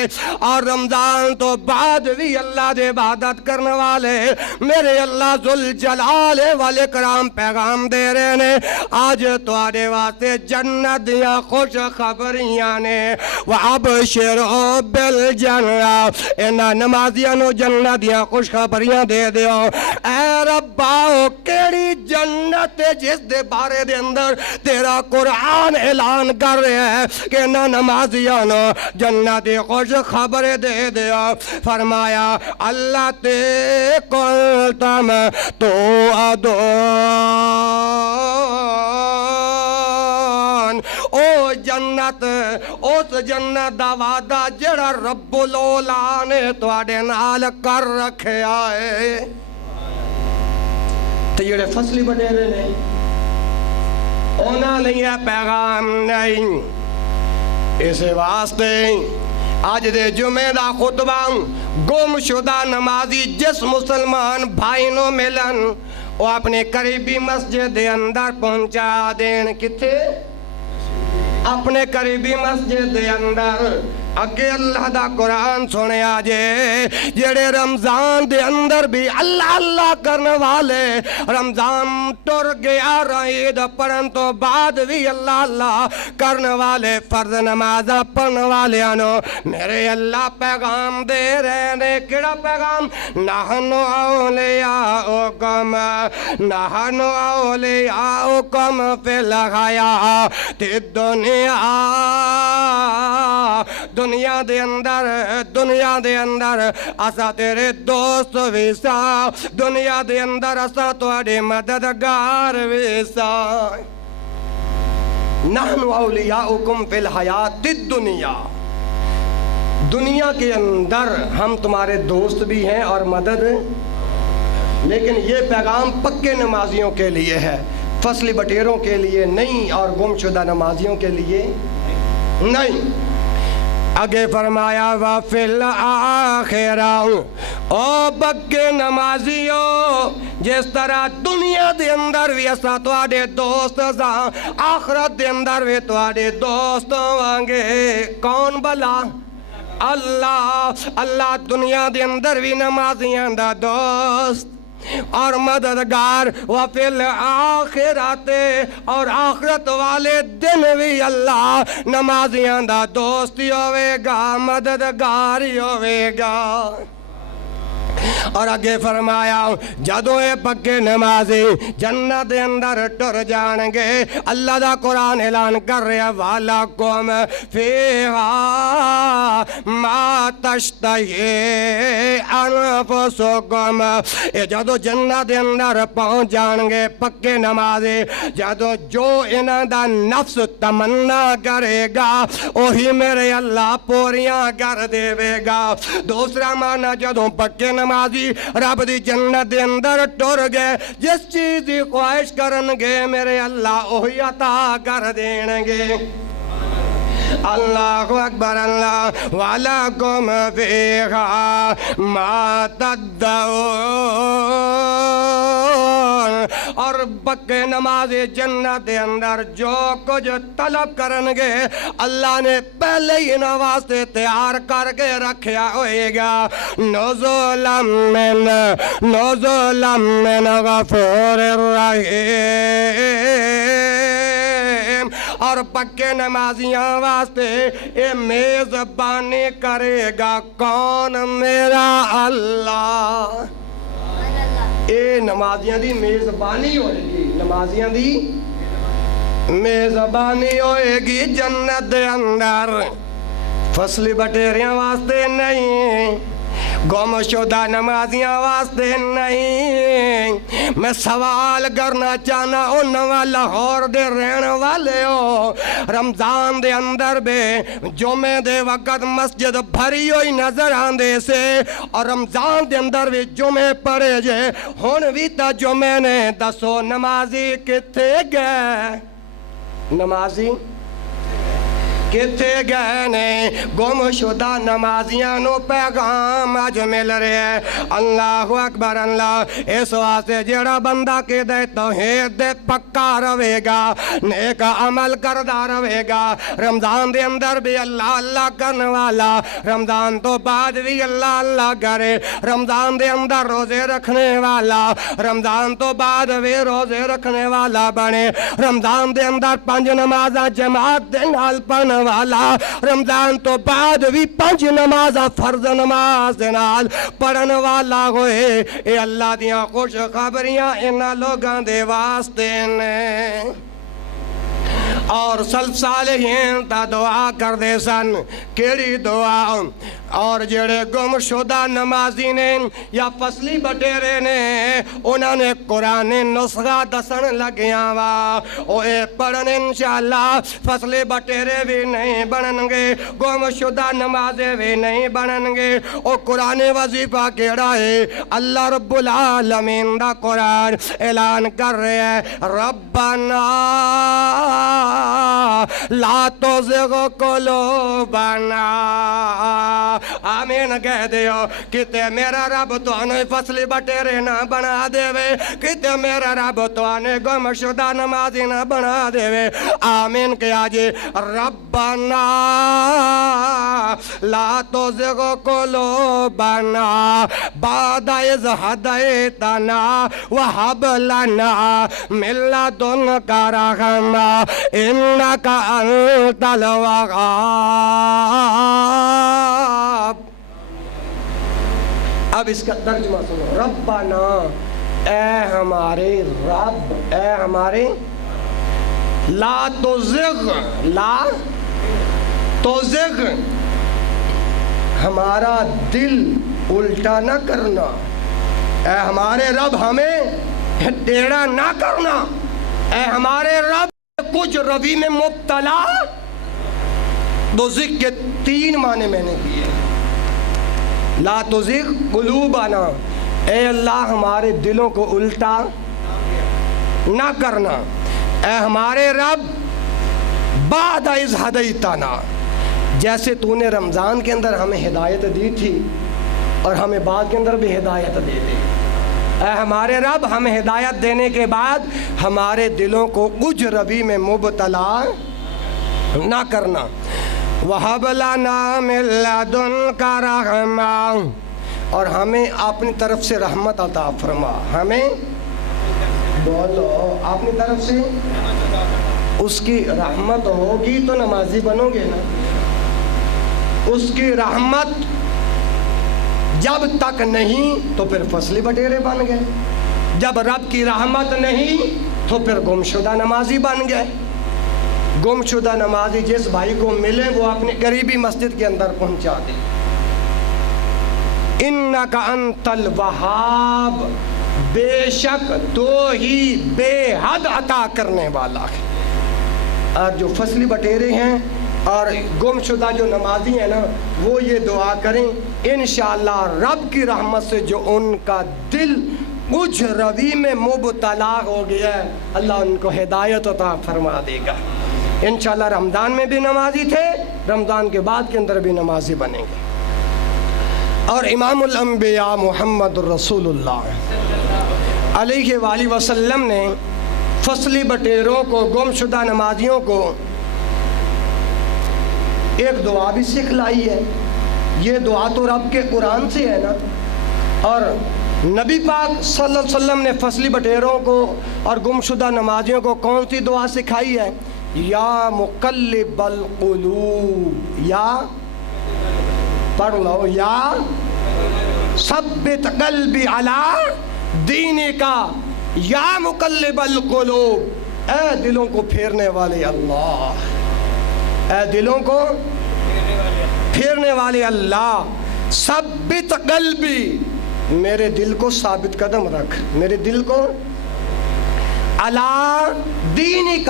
اور رمضان تو بعد بھی اللہ دے عبادت کرنے والے میرے اللہ ذوالجلال والاکرام پیغام دے رہے نے۔ آج تواڈے واسطے جنت دیاں خوش خبریاں نے، وَأَبْشِرُوا بِالْجَنَّةِ، انہاں نمازیاں نو جنت دیاں خوش خبریاں دے دیو۔ اے ربا کیڑی جنت جس دے بارے دے اندر تیرا قرآن اعلان کر رہے ہیں کہ نہ نمازیاں نو جنت خوش خبر دے دیا، فرمایا اللہ تے قلتم تو او جنت، اس جنت دا وعدہ جڑا رب العلا نے تواڈے نال کر رکھیا ہے۔ تے جڑے فصلی بٹیرے نے اونا نہیں ہے پیغام نہیں، اس واسطے آج دے جمعہ دا خطبہ گم شدہ نمازی جس مسلمان بھائی نو ملن وہ اپنے قریبی مسجد دے اندر پہنچا دین، کتھے؟ اپنے قریبی مسجد دے اندر۔ اگے اللہ دا قرآن سنے آجے جڑے رمضان دے اندر بھی اللہ اللہ کرنے والے، رمضان ٹر گیا عید پڑھن تو بعد بھی اللہ اللہ کرنے والے، فرض نمازہ پڑھنے والے آنو میرے اللہ پیغام دے رہے نے۔ کیڑا پیغام؟ نحن اولیاؤکم، نحن اولیاؤکم فی الحیات الدنیا، دنیا دے اندر اسا تیرے دوست ویسا، دنیا دے اندر اسا تواڈے مددگار ویسا۔ نحن اولیاؤکم فی الحیات الدنیا، دنیا کے اندر ہم تمہارے دوست بھی ہیں اور مدد، لیکن یہ پیغام پکے نمازیوں کے لیے ہے، فصلی بٹیروں کے لیے نہیں اور گم شدہ نمازیوں کے لیے نہیں۔ آگے فرمایا وَفِي الْآخِرَةِ او پکے نمازیو جس طرح دنیا دے اندر بھی اسا تواڈے دوست ساں آخرت دے اندر بھی تواڈے دوست ہوانگے کون بلا اللہ دنیا دے اندر بھی نمازیاں دا دوست اور مددگار وفی الآخرات اور آخرت والے دن بھی اللہ نمازیاں دا دوستی ہوئے گا مددگاری ہوئے گا اور آگے فرمایا جدوں اے پکے نمازی جنت دے اندر ٹر جانگے اللہ دا قرآن اعلان کر رہا وَلَكُمْ فِيهَا مَا تَشْتَهِي أَنفُسُكُمْ اے جدوں جنت دے اندر پہنچ جانگے پکے نمازی جدوں جو انہاں دا نفس تمنا کرے گا وہی میرے اللہ پوریاں کر دے گا دوسرا معنی جدوں پکے نمازی رب دی جنت دے اندر ٹر گئے جس چیز دی خواہش کرن گے میرے اللہ اوہی عطا کر دین گے اللہ اکبر اللہ وَلَكُمْ فِيهَا مَا تَدَّعُونَ اور پکے نمازی جنت دے اندر جو کچھ طلب کرن گے اللہ نے پہلے ہی نواستے تیار کر کے رکھیا ہوئے گا نُزُلًا مِّنْ غَفُورٍ رَحِيمٍ اور پکے نمازیاں واسطے اے میزبانی کرے گا کون میرا اللہ اے نمازیاں دی میزبانی ہوئے گی نمازیاں دی میزبانی ہوئے گی جنت دے اندر فصلی بٹیریاں واسطے نہیں گم شدہ نمازیاں واسطے نہیں میں سوال کرنا چاہنا انہوں لاہور دے رہن والے ہو رمضان دے اندر بے جمعے دے وقت مسجد بھری ہوئی نظر آندے سے اور رمضان دے اندر بھی جمعے پڑے جے ہون بھی تا جمعے نے دسو نمازی کتے گئے نمازی کتے گئے نے گم شدہ نمازیاں نو پیغام آج مل رہے ہیں اللہ اکبر اللہ اس واسطے جڑا بندہ کے دے توحید دے پکا روے گا نیک عمل کردہ روے گا رمضان دے اندر بھی اللہ اللہ کرنے والا رمضان تو بعد بھی اللہ اللہ کرے رمضان دے اندر روزے رکھنے والا رمضان تو بعد بھی روزے رکھنے والا بنے رمضان دے اندر 5 نمازاں جماعت دے نال پڑھنے والا رمضان تو بعد بھی 5 نمازاں فرض نماز دے نال پڑھن والا ہوئے اے اللہ دیاں خوش خبریاں انہاں لوگاں دے واسطے نے اور سلف صالحین تا دعا کر دے سن کیڑی دعا اور جڑے گم شدہ نمازی نے یا فصلی بٹیرے نے انہوں نے قرآن نسخہ دسن لگیاں وا اوے پڑھن انشاءاللہ فصلی بٹیرے بھی نہیں بنن گے گم شدہ نمازے بھی نہیں بنن گے او قرآن وظیفہ کیڑا ہے اللہ رب العالمین دا قرآن اعلان کر رہے ہیں ربنا لا تزغ قلوبنا آمین کہہ دیو کتے میرا رب تو انہیں فصلی بٹیرے نہ بنا دے وے کتے میرا رب تو انہیں گم شدہ نمازی نہ بنا دے وے آمین کہا جی ربنا لا تزغ قلوبنا بعد اذ ہدیتنا وہب لنا من لدنک رحمہ انک انت الوہاب اب اس کا ترجمہ سنو ربنا اے ہمارے رب اے ہمارے لا تزغ ہمارا دل الٹا نہ کرنا اے ہمارے رب ہمیں ٹیڑھا نہ کرنا اے ہمارے رب کچھ روی میں مبتلا دوزخ کے 3 معنی میں نے کیے لا تزغ قلوبنا اے اللہ ہمارے دلوں کو الٹا نہ کرنا اے ہمارے رب بعد اذ ہدیتنا جیسے تو نے رمضان کے اندر ہمیں ہدایت دی تھی اور ہمیں بعد کے اندر بھی ہدایت دے دے۔ اے ہمارے رب، ہمیں ہدایت دینے کے بعد ہمارے دلوں کو کچھ روی میں مبتلا نہ کرنا۔ وَهَبْ لَنَا مِن لَّدُنْكَ رَحْمَةً، اور ہمیں اپنی طرف سے رحمت عطا فرما۔ ہمیں بولو اپنی طرف سے اس کی رحمت ہوگی تو نمازی بنو گے نا۔ اس کی رحمت جب تک نہیں تو پھر فصلی بٹیرے بن گئے، جب رب کی رحمت نہیں تو پھر گمشدہ نمازی بن گئے۔ گمشدہ نمازی جس بھائی کو ملے وہ اپنی قریبی مسجد کے اندر پہنچا دے۔ انک انت الوہاب، بے شک تو ہی بے حد عطا کرنے والا ہے۔ اور جو فصلی بٹیرے ہیں اور گمشدہ جو نمازی ہیں نا، وہ یہ دعا کریں انشاءاللہ رب کی رحمت سے جو ان کا دل کچھ روی میں مبتلا ہو گیا ہے، اللہ ان کو ہدایت عطا فرما دے گا۔ انشاءاللہ رمضان میں بھی نمازی تھے، رمضان کے بعد کے اندر بھی نمازی بنیں گے۔ اور امام الانبیاء محمد رسول اللہ علیہ وآلہ وسلم نے فصلی بٹیروں کو، گمشدہ نمازیوں کو ایک دعا بھی سکھلائی ہے۔ یہ دعا تو رب کے قرآن سے ہے نا، اور نبی پاک صلی اللہ علیہ وسلم نے فصلی بٹیروں کو اور گمشدہ نمازیوں کو کون سی دعا سکھائی ہے؟ یا مقلب القلوب، یا پڑھ لو، یا ثبت قلبی علی دینک یا مقلب القلوب، اے دلوں کو پھیرنے والے اللہ، اے دلوں کو پھیرنے والے اللہ، ثبت قلبی، میرے دل کو ثابت قدم رکھ، میرے دل کو علی دینک،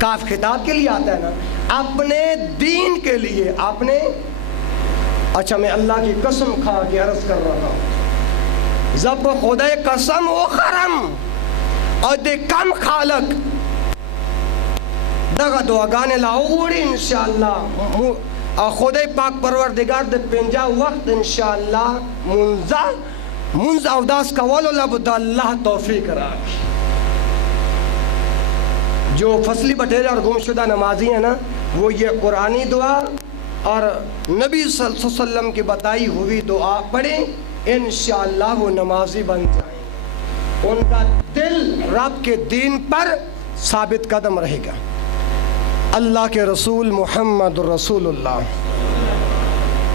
کاف خطاب کے لیے آتا ہے نا، اپنے دین کے لیے، اپنے، اچھا میں اللہ کی قسم کھا کے عرض کر رہا ہوں، زب خدا قسم و خرم اور دے کم خالق دغا دعا گانے لاؤڑی انشاءاللہ خدا پاک پروردگار دے پنجا وقت انشاءاللہ منزا اوداس کا ولو لب دا اللہ توفیق راکھ۔ جو فصلی بٹیرے اور گمشدہ نمازی ہیں نا، وہ یہ قرآنی دعا اور نبی صلی اللہ علیہ وسلم کی بتائی ہوئی دعا پڑھیں، انشاءاللہ وہ نمازی بن جائیں، ان کا دل رب کے دین پر ثابت قدم رہے گا۔ اللہ کے رسول محمد رسول اللہ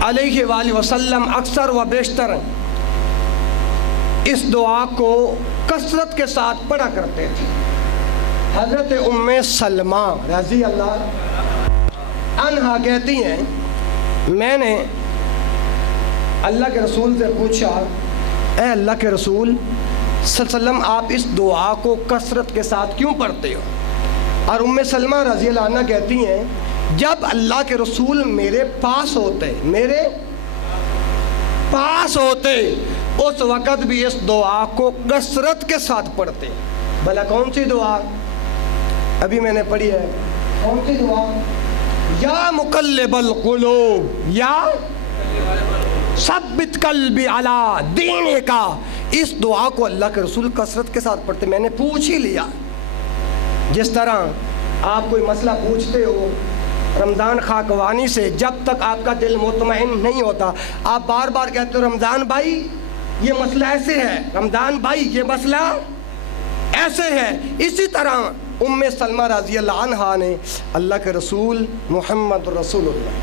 علیہ وآلہ وسلم اکثر و بیشتر اس دعا کو کثرت کے ساتھ پڑھا کرتے تھے۔ حضرت ام سلمہ رضی اللہ عنہا کہتی ہیں، میں نے اللہ کے رسول سے پوچھا، اے اللہ کے رسول صلی اللہ علیہ وسلم، آپ اس دعا کو کثرت کے ساتھ کیوں پڑھتے ہو؟ اور ام سلمہ رضی اللہ عنہ کہتی ہیں، جب اللہ کے رسول میرے پاس ہوتے، میرے پاس ہوتے، اس وقت بھی اس دعا کو کثرت کے ساتھ پڑھتے۔ بھلا کون سی دعا؟ ابھی میں نے پڑھی ہے، کون سی دعا؟ یا مقلب القلوب یا ثبت قلبی علی دینک، اس دعا کو اللہ کے رسول کثرت کے ساتھ پڑھتے۔ میں نے پوچھ ہی لیا، جس طرح آپ کوئی مسئلہ پوچھتے ہو رمضان خاکوانی سے، جب تک آپ کا دل مطمئن نہیں ہوتا آپ بار بار کہتے ہو رمضان بھائی یہ مسئلہ ایسے ہے، رمضان بھائی یہ مسئلہ ایسے ہے۔ اسی طرح ام سلمہ رضی اللہ عنہا نے اللہ کے رسول محمد رسول اللہ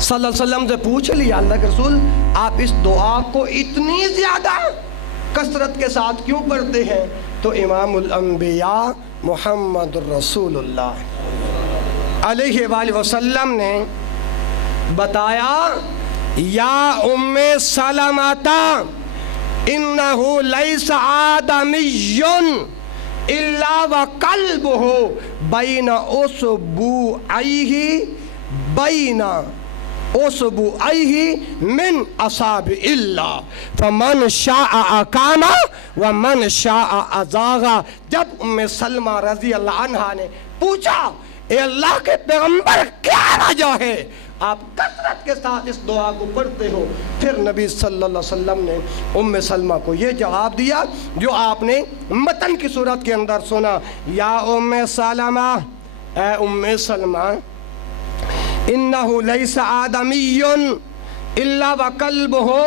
صلی اللہ علیہ وسلم سے پوچھ لیا، اللہ کے رسول آپ اس دعا کو اتنی زیادہ کثرت کے ساتھ کیوں پڑھتے ہیں؟ تو امام الانبیاء محمد رسول اللہ علیہ وآلہ وسلم نے بتایا، یا ام سلمۃ انہ لیس آدمی الا وقلبہ بین اصبعیہ من اصابع اللہ فمن شاء اقام ومن شاء ازاغ۔ جب ام سلمہ رضی اللہ عنہا نے پوچھا اے اللہ کے پیغمبر کیا وجہ ہے آپ کثرت کے ساتھ اس دعا کو پڑھتے ہو؟ پھر نبی صلی اللہ علیہ وسلم نے ام سلمہ کو یہ جواب دیا جو آپ نے متن کی صورت کے اندر سنا، یا ام سلمہ، اے ام سلمہ، انہو لیس آدمی الا وقلبہ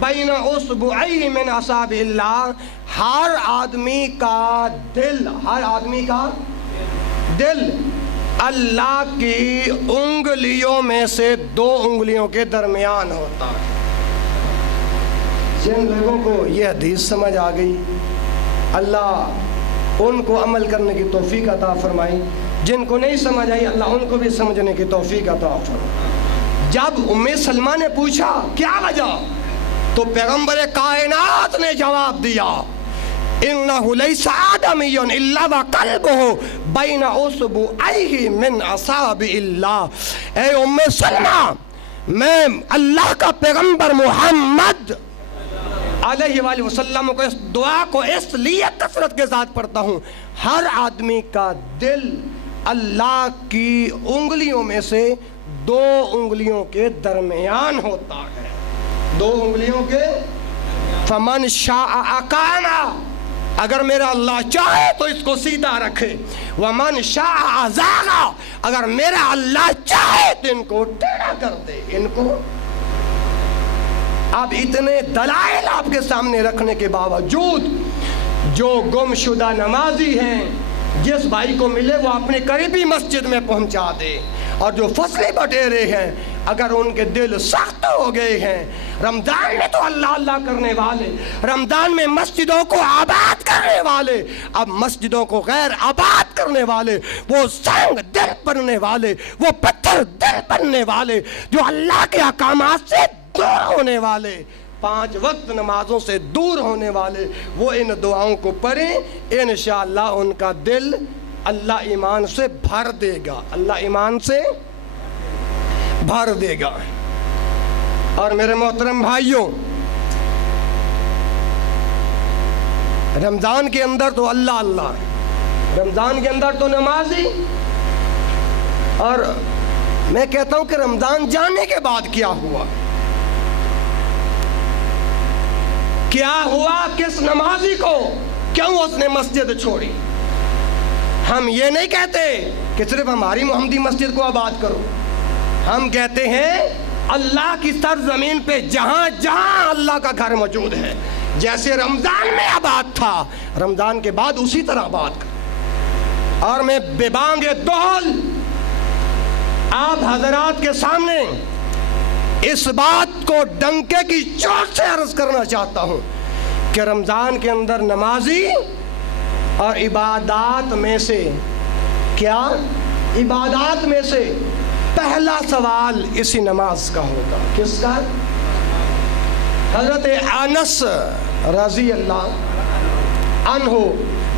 بین اصبعیہ من اصابع اللہ، ہر آدمی کا دل اللہ کی انگلیوں میں سے 2 انگلیوں کے درمیان ہوتا ہے۔ جن لوگوں کو یہ حدیث سمجھ آ گئی اللہ ان کو عمل کرنے کی توفیق عطا فرمائی، جن کو نہیں سمجھ آئی اللہ ان کو بھی سمجھنے کی توفیق عطا فرمائی۔ جب ام سلمہ نے پوچھا کیا وجہ، تو پیغمبر کائنات نے جواب دیا، انہو لیس آدمی الا وقلبہ بین اصبعیہ من اصابع اللہ۔ اے ام سلمہ، میں اللہ کا پیغمبر محمد علیہ وآلہ وسلم کو اس دعا کو اس لیے کثرت کے ساتھ پڑھتا ہوں، ہر آدمی کا دل اللہ کی انگلیوں میں سے 2 انگلیوں کے درمیان ہوتا ہے، 2 انگلیوں کے۔ فمن شاء اقام، اگر میرا اللہ چاہے تو اس کو سیدھا رکھے، ومن شاء ازاغ، اگر میرا اللہ چاہے تو ان کو ٹیڑھا کر دے۔ ان کو اب اتنے دلائل آپ کے سامنے رکھنے کے باوجود جو گم شدہ نمازی ہیں، جس بھائی کو ملے وہ اپنے قریبی مسجد میں پہنچا دے، اور جو فصلیں بٹیرے ہیں اگر ان کے دل سخت ہو گئے ہیں، رمضان میں تو اللہ اللہ کرنے والے، رمضان میں مسجدوں کو آباد کرنے والے، اب مسجدوں کو غیر آباد کرنے والے، وہ سنگ دل بننے والے، وہ پتھر دل بننے والے، جو اللہ کے احکامات سے دور ہونے والے، 5 وقت نمازوں سے دور ہونے والے، وہ ان دعاؤں کو پڑھیں، انشاءاللہ ان کا دل اللہ ایمان سے بھر دے گا، اللہ ایمان سے بھر دے گا۔ اور میرے محترم بھائیوں، رمضان کے اندر تو اللہ اللہ، رمضان کے اندر تو نمازی، اور میں کہتا ہوں کہ رمضان جانے کے بعد کیا ہوا، کیا ہوا کس نمازی کو، کیوں اس نے مسجد چھوڑی؟ ہم یہ نہیں کہتے کہ صرف ہماری محمدی مسجد کو آباد کرو، ہم کہتے ہیں اللہ کی سرزمین پہ جہاں جہاں اللہ کا گھر موجود ہے، جیسے رمضان میں آباد تھا، رمضان کے بعد اسی طرح آباد کر۔ اور میں بے بانگ دہل آپ حضرات کے سامنے اس بات کو ڈنکے کی چوٹ سے عرض کرنا چاہتا ہوں کہ رمضان کے اندر نمازی اور عبادات میں سے کیا، عبادات میں سے پہلا سوال اسی نماز کا ہوگا، کس کا؟ حضرت انس رضی اللہ عنہ،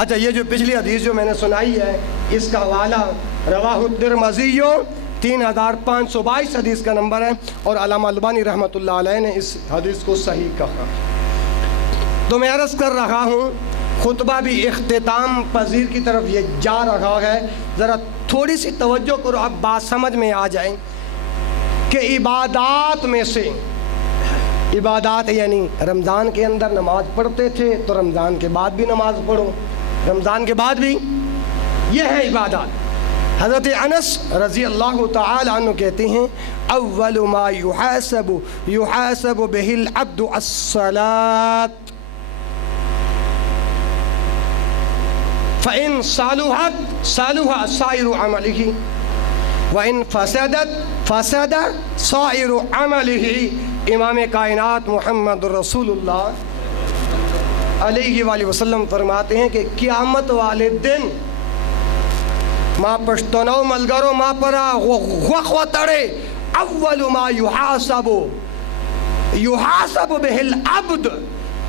اچھا یہ جو پچھلی حدیث جو میں نے سنائی ہے اس کا حوالہ رواہ الترمذی 3522 حدیث کا نمبر ہے، اور علامہ البانی رحمۃ اللہ علیہ نے اس حدیث کو صحیح کہا۔ تو میں عرض کر رہا ہوں، خطبہ بھی اختتام پذیر کی طرف یہ جا رہا ہے، ذرا تھوڑی سی توجہ کرو، اب بات سمجھ میں آ جائیں کہ عبادات میں سے، عبادات یعنی رمضان کے اندر نماز پڑھتے تھے تو رمضان کے بعد بھی نماز پڑھو، رمضان کے بعد بھی، یہ ہے عبادات۔ حضرت انس رضی اللہ تعالی عنہ کہتے ہیں، اول ما يحاسب به العبد الصلاة فإن صلحت صلح سائر عمله وإن فسدت فسد سائر عمله۔ امام کائنات محمد رسول اللہ علیہ وآلہ وسلم فرماتے ہیں کہ قیامت والے دن ما پشتنو ملگرو ما پرا غخ و تڑے، اول ما يحاسب به العبد،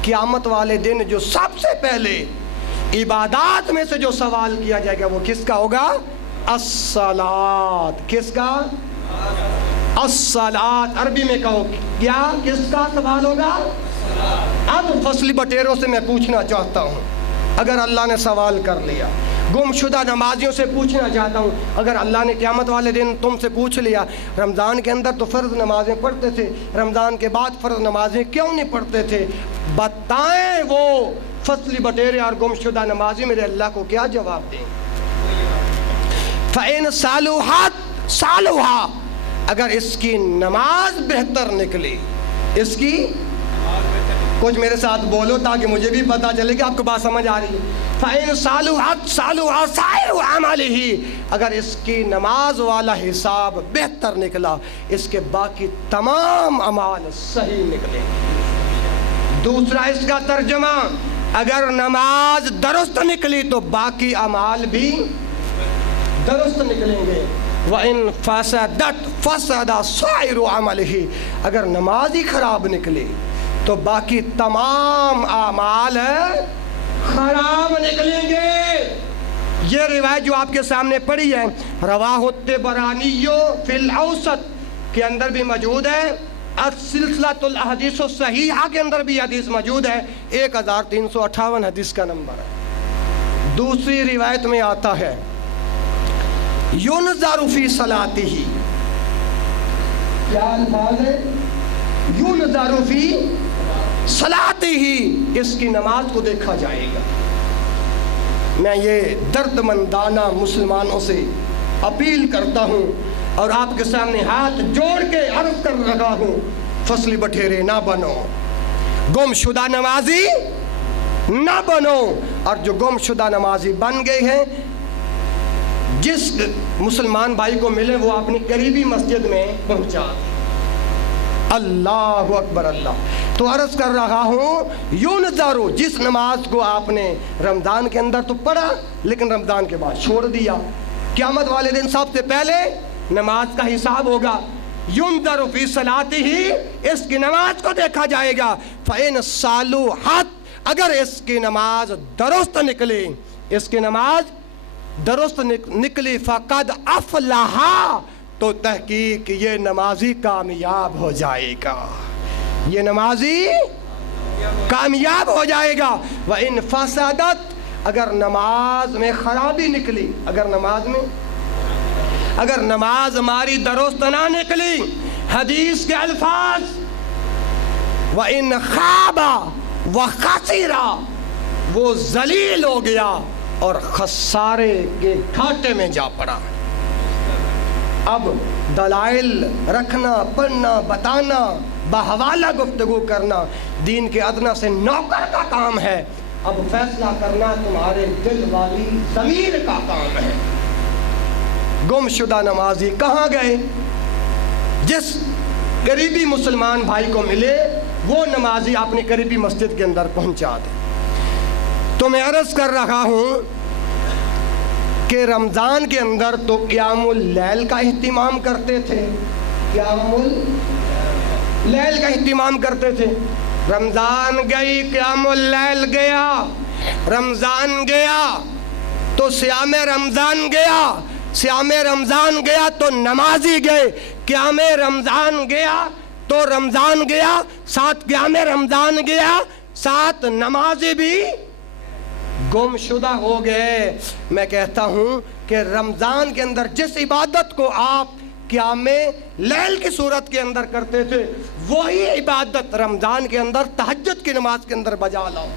قیامت والے دن جو سب سے پہلے عبادات میں سے جو سوال کیا جائے گا وہ کس کا ہوگا؟ الصلاۃ۔ کس کا؟ الصلاۃ۔ عربی میں کہو کیا، کس کا سوال ہوگا؟ اب فصلی بٹیروں سے میں پوچھنا چاہتا ہوں، اگر اللہ نے سوال کر لیا گمشدہ نمازیوں سے پوچھنا چاہتا ہوں، اگر اللہ نے قیامت والے دن تم سے پوچھ لیا رمضان کے اندر تو فرض نمازیں پڑھتے تھے، رمضان کے بعد فرض نمازیں کیوں نہیں پڑھتے تھے، بتائیں وہ فصلی بٹیرے اور گمشدہ نمازی میرے اللہ کو کیا جواب دیں؟ فَإِنْ صَالُحَا، اگر اس کی نماز بہتر نکلی، اس کی کچھ میرے ساتھ بولو تاکہ مجھے بھی پتا چلے کہ آپ کو بات سمجھ آ رہی ہے۔ فَإِنْ صَالُحَا سَائِرُ عَمَلِهِ، اگر اس کی نماز والا حساب بہتر نکلا، اس کے باقی تمام اعمال صحیح نکلے۔ دوسرا اس کا ترجمہ، اگر نماز درست نکلی تو باقی اعمال بھی درست نکلیں گے۔ وَإِنْ فَسَدَتْ فَسَدَ سَائِرُ عَمَلِهِ، اگر نماز ہی خراب نکلی تو باقی تمام اعمال خراب نکلیں گے۔ یہ روایت جو آپ کے سامنے پڑھی ہے رواہ الطبرانی فی الاوسط کے اندر بھی موجود ہے، السلسلۃ الاحادیث الصحیحہ کے اندر بھی حدیث موجود ہے، 1358 حدیث کا نمبر ہے۔ دوسری روایت میں آتا ہے یونظر فی صلاتہ، کیا الفاظ ہے؟ یونظر فی صلاتہ، اس کی نماز کو دیکھا جائے گا۔ میں یہ درد مندانہ مسلمانوں سے اپیل کرتا ہوں اور آپ کے سامنے ہاتھ جوڑ کے عرض کر رہا ہوں، فصلی بٹھیرے نہ بنو، گم شدہ نمازی نہ بنو، اور جو گم شدہ نمازی بن گئے ہیں جس مسلمان بھائی کو ملے وہ اپنی قریبی مسجد میں پہنچا۔ اللہ اکبر اللہ۔ تو عرض کر رہا ہوں یونظرو، جس نماز کو آپ نے رمضان کے اندر تو پڑھا لیکن رمضان کے بعد چھوڑ دیا، قیامت والے دن سب سے پہلے نماز کا حساب ہوگا۔ یونظر فی صلاتہ، اس کی نماز کو دیکھا جائے گا۔ فَإِنْ صَالُحَتْ، اگر اس کی نماز درست نکلی، اس کی نماز درست نکلی، فَقَدْ أَفْلَحَ، تو تحقیق یہ نمازی کامیاب ہو جائے گا، یہ نمازی کامیاب ہو جائے گا۔ وَإِنْ فَسَدَتْ، اگر نماز میں خرابی نکلی، اگر نماز ہماری درست نہ نکلی، حدیث کے الفاظ وَإِنْ خَابَ وَخَسِرَ، وہ ذلیل ہو گیا اور خسارے کے گھاٹے میں جا پڑا۔ اب دلائل رکھنا، پڑھنا، بتانا، بحوالہ گفتگو کرنا دین کے ادنا سے نوکر کا کام ہے، اب فیصلہ کرنا تمہارے دل والی ضمیر کا کام ہے۔ گم شدہ نمازی کہاں گئے؟ جس قریبی مسلمان بھائی کو ملے وہ نمازی اپنی قریبی مسجد کے اندر پہنچا دے۔ تو میں عرض کر رہا ہوں کہ رمضان کے اندر تو قیام اللیل کا اہتمام کرتے تھے، قیام اللیل کا اہتمام کرتے تھے۔ رمضان گئی، قیام اللیل گیا، رمضان گیا تو صیام رمضان گیا، صیام رمضان گیا تو نمازی گئے، قیام رمضان گیا تو رمضان گیا، ساتھ قیام رمضان گیا، ساتھ نمازی بھی گم شدہ ہو گئے۔ میں کہتا ہوں کہ رمضان کے اندر جس عبادت کو آپ قیام لیل کی صورت کے اندر کرتے تھے وہی عبادت رمضان کے اندر تہجد کی نماز کے اندر بجا لاؤ۔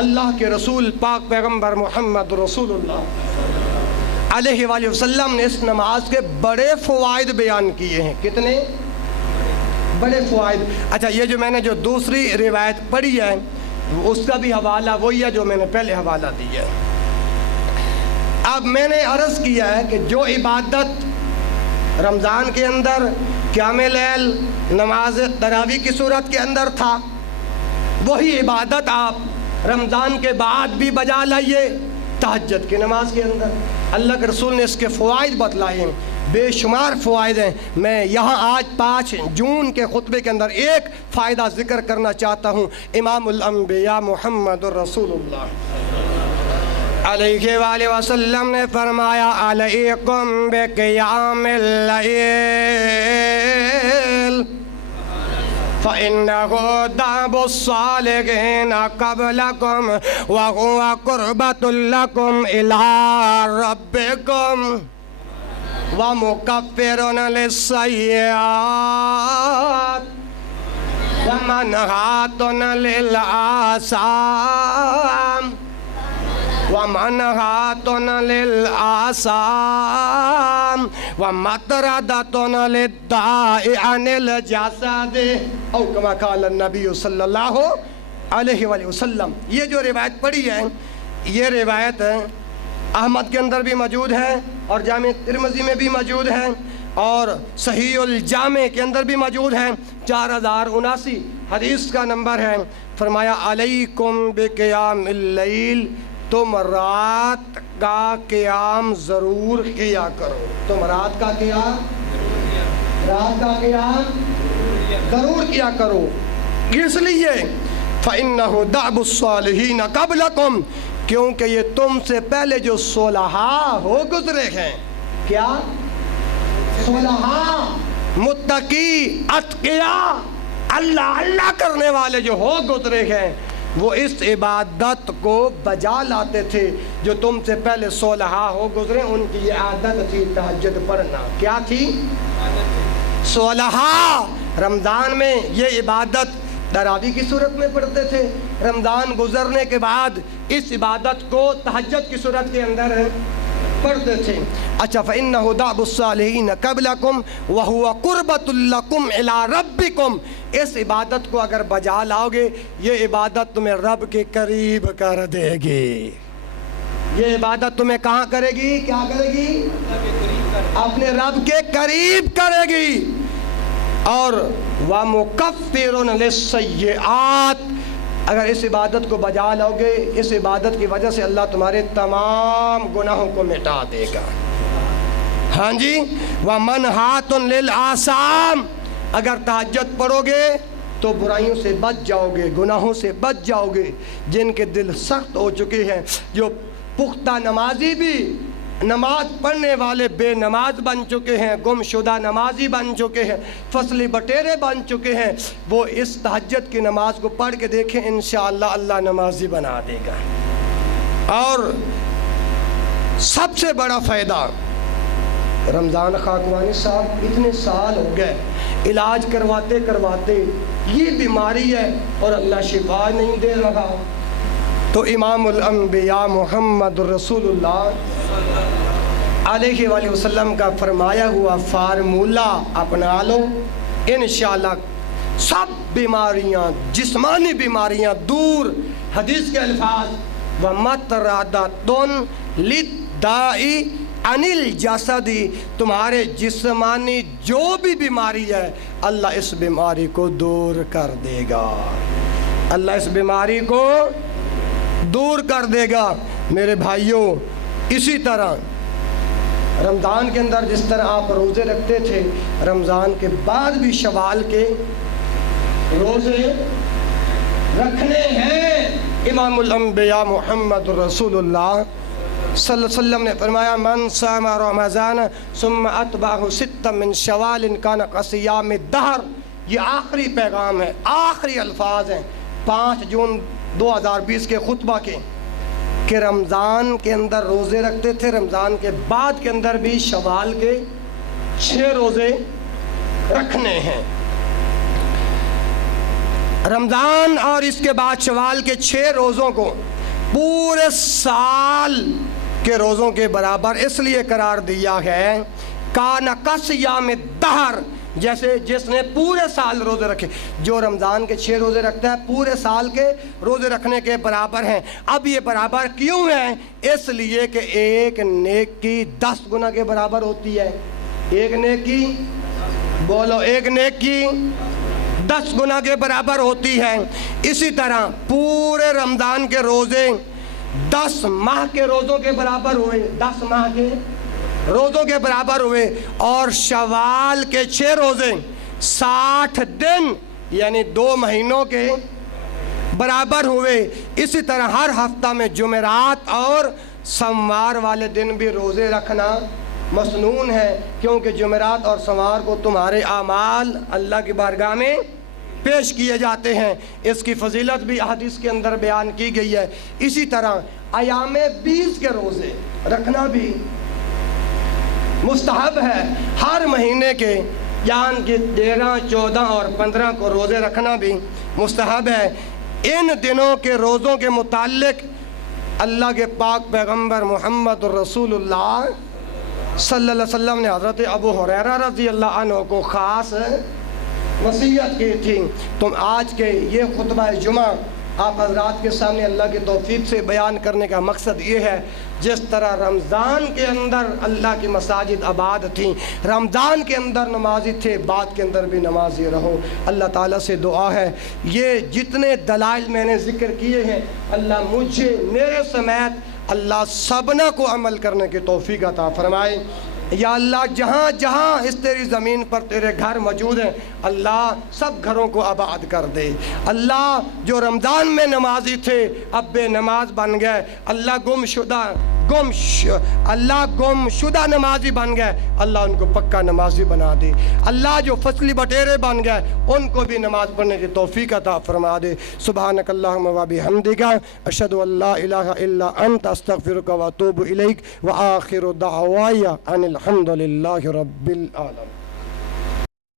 اللہ کے رسول پاک پیغمبر محمد رسول اللہ علیہ وآلہ وسلم نے اس نماز کے بڑے فوائد بیان کیے ہیں۔ کتنے بڑے فوائد؟ اچھا، یہ جو میں نے دوسری روایت پڑھی ہے اس کا بھی حوالہ وہی ہے جو میں نے پہلے حوالہ دیا ہے۔ اب میں نے عرض کیا ہے کہ جو عبادت رمضان کے اندر قیام لیل نماز تراویح کی صورت کے اندر تھا وہی عبادت آپ رمضان کے بعد بھی بجا لائیے تہجد کی نماز کے اندر۔ اللہ کے رسول نے اس کے فوائد بتلائے ہیں، بے شمار فوائد ہیں۔ میں یہاں آج 5 جون کے خطبے کے اندر ایک فائدہ ذکر کرنا چاہتا ہوں۔ امام الانبیاء محمد رسول اللہ علیہ وآلہ وسلم نے فرمایا علیکم بقیام اللیل فإنه دأب الصالحين قبلكم وهو قربة لكم إلى ربكم ومكفر للسيئات ومنهاة للآثام ومنهاة للآثام ومطردة للداء عن الجسد او كما قال النبی صلی اللہ علیہ وآلہ وسلم. یہ جو روایت پڑھی ہے یہ روایت احمد کے اندر بھی موجود ہے اور جامع ترمذی میں بھی موجود ہے اور صحیح الجامع کے اندر بھی موجود ہے. 4079 حدیث کا نمبر ہے. فرمایا علیکم بقیام اللیل, تم رات کا قیام ضرور کیا کرو. تم رات کا قیام ضرور کیا کرو. اس لیے فَإِنَّهُ دَعْبُ الصَّالِحِينَ قَبْلَكُمْ, کیونکہ یہ تم سے پہلے جو صلحاء ہو گزرے ہیں. کیا صلحاء, متقی, اتقیاء, اللہ اللہ کرنے والے جو ہو گزرے ہیں, وہ اس عبادت کو بجا لاتے تھے جو تم سے پہلے صلحاء ہو گزرے. ان کی یہ عادت تھی تہجد پڑھنا. کیا تھی؟ صلحاء رمضان میں یہ عبادت تراویح کی صورت میں پڑھتے تھے. رمضان گزرنے کے بعد اس عبادت کو تہجد کی صورت کے اندر پڑھتے تھے. اچھا, فَإِنَّهُ دَعْبُ الصَّالِحِينَ قَبْلَكُمْ وَهُوَ قُرْبَةٌ لَكُمْ إِلَىٰ رَبِّكُمْ. اس عبادت کو اگر بجا لاؤ گے یہ عبادت تمہیں رب کے قریب کر دے گی. یہ عبادت تمہیں کہاں کرے گی؟ کیا کرے گی؟ اپنے رب کے قریب کرے گی. اور وَمُكَفِّرٌ لِلسَّيِّئَاتِ, اگر اس عبادت کو بجا لاؤ گے اس عبادت کی وجہ سے اللہ تمہارے تمام گناہوں کو مٹا دے گا. ہاں جی. وَمَنْهَاتٌ لِلْآثَامِ, اگر تہجد پڑھو گے تو برائیوں سے بچ جاؤ گے, گناہوں سے بچ جاؤ گے. جن کے دل سخت ہو چکے ہیں, جو پختہ نمازی بھی نماز پڑھنے والے بے نماز بن چکے ہیں, گم شدہ نمازی بن چکے ہیں, فصلی بٹیرے بن چکے ہیں, وہ اس تہجد کی نماز کو پڑھ کے دیکھیں انشاءاللہ اللہ نمازی بنا دے گا. اور سب سے بڑا فائدہ, رمضان خاکوانی صاحب اتنے سال ہو گئے علاج کرواتے کرواتے یہ بیماری ہے اور اللہ شفا نہیں دے رہا. تو امام الانبیاء محمد رسول اللہ علیہ وآلہ وسلم کا فرمایا ہوا فارمولہ اپنا لو, انشاءاللہ سب بیماریاں, جسمانی بیماریاں دور. حدیث کے الفاظ وَمَطْرَدَةٌ لِلدَّاءِ عَنِ الْجَسَدِ, تمہارے جسمانی جو بھی بیماری ہے اللہ اس بیماری کو دور کر دے گا. اللہ اس بیماری کو دور کر دے گا. میرے بھائیوں, اسی طرح رمضان کے اندر جس طرح آپ روزے رکھتے تھے, رمضان کے بعد بھی شوال کے روزے رکھنے ہیں. امام الانبیاء محمد رسول اللہ صلی اللہ علیہ وسلم نے فرمایا من صام رمضان ثم اتبعہ ستا من شوال کان کصیام الدہر. یہ آخری پیغام ہے, آخری الفاظ ہیں 5 جون 2020 کے خطبہ کے, کہ رمضان کے اندر روزے رکھتے تھے, رمضان کے بعد کے اندر بھی شوال کے 6 روزے رکھنے ہیں. رمضان اور اس کے بعد شوال کے 6 روزوں کو پورے سال کے روزوں کے برابر اس لیے قرار دیا ہے کان کصیام الدہر, جیسے جس نے پورے سال روزے رکھے. جو رمضان کے 6 روزے رکھتا ہے پورے سال کے روزے رکھنے کے برابر ہیں. اب یہ برابر کیوں ہیں؟ اس لیے کہ ایک نیکی 10 گنا کے برابر ہوتی ہے. ایک نیکی, بولو, ایک نیکی 10 گنا کے برابر ہوتی ہے. اسی طرح پورے رمضان کے روزے 10 ماہ کے روزوں کے برابر ہوئے, 10 ماہ کے روزوں کے برابر ہوئے. اور شوال کے 6 روزے 60 دن یعنی 2 مہینوں کے برابر ہوئے. اسی طرح ہر ہفتہ میں جمعرات اور سوموار والے دن بھی روزے رکھنا مسنون ہے, کیونکہ جمعرات اور سوموار کو تمہارے اعمال اللہ کی بارگاہ میں پیش کیے جاتے ہیں، اس کی فضیلت بھی احادیث کے اندر بیان کی گئی ہے۔ اسی طرح ایام 20 کے روزے رکھنا بھی مستحب ہے۔ ہر مہینے کے یعنی کہ 13، 14 اور 15 کو روزے رکھنا بھی مستحب ہے۔ ان دنوں کے روزوں کے متعلق اللہ کے پاک پیغمبر محمد رسول اللہ صلی اللہ علیہ وسلم نے حضرت ابو ہریرہ رضی اللہ عنہ کو خاص وصیت کی تھی۔ تم آج کے یہ خطبہ جمعہ آپ حضرات کے سامنے اللہ کی توفیق سے بیان کرنے کا مقصد یہ ہے، جس طرح رمضان کے اندر اللہ کی مساجد آباد تھیں، رمضان کے اندر نمازی تھے، بعد کے اندر بھی نمازی رہو۔ اللہ تعالیٰ سے دعا ہے یہ جتنے دلائل میں نے ذکر کیے ہیں، اللہ مجھے میرے سمیت اللہ سبنا کو عمل کرنے کی توفیق عطا فرمائے۔ یا اللہ جہاں جہاں اس تیری زمین پر تیرے گھر موجود ہیں، اللہ سب گھروں کو آباد کر دے۔ اللہ جو رمضان میں نمازی تھے اب بے نماز بن گئے، اللہ گم شدہ نمازی بن گئے، اللہ ان کو پکا نمازی بنا دے۔ اللہ جو فصلی بٹیرے بن گئے ان کو بھی نماز پڑھنے کی توفیق عطا فرما دے۔ سبحانک اللہم و بحمدک، اشہد ان لا الہ الا انت، استغفرک و اتوب الیک، وآخر دعوایا ان الحمد للہ رب العالمین۔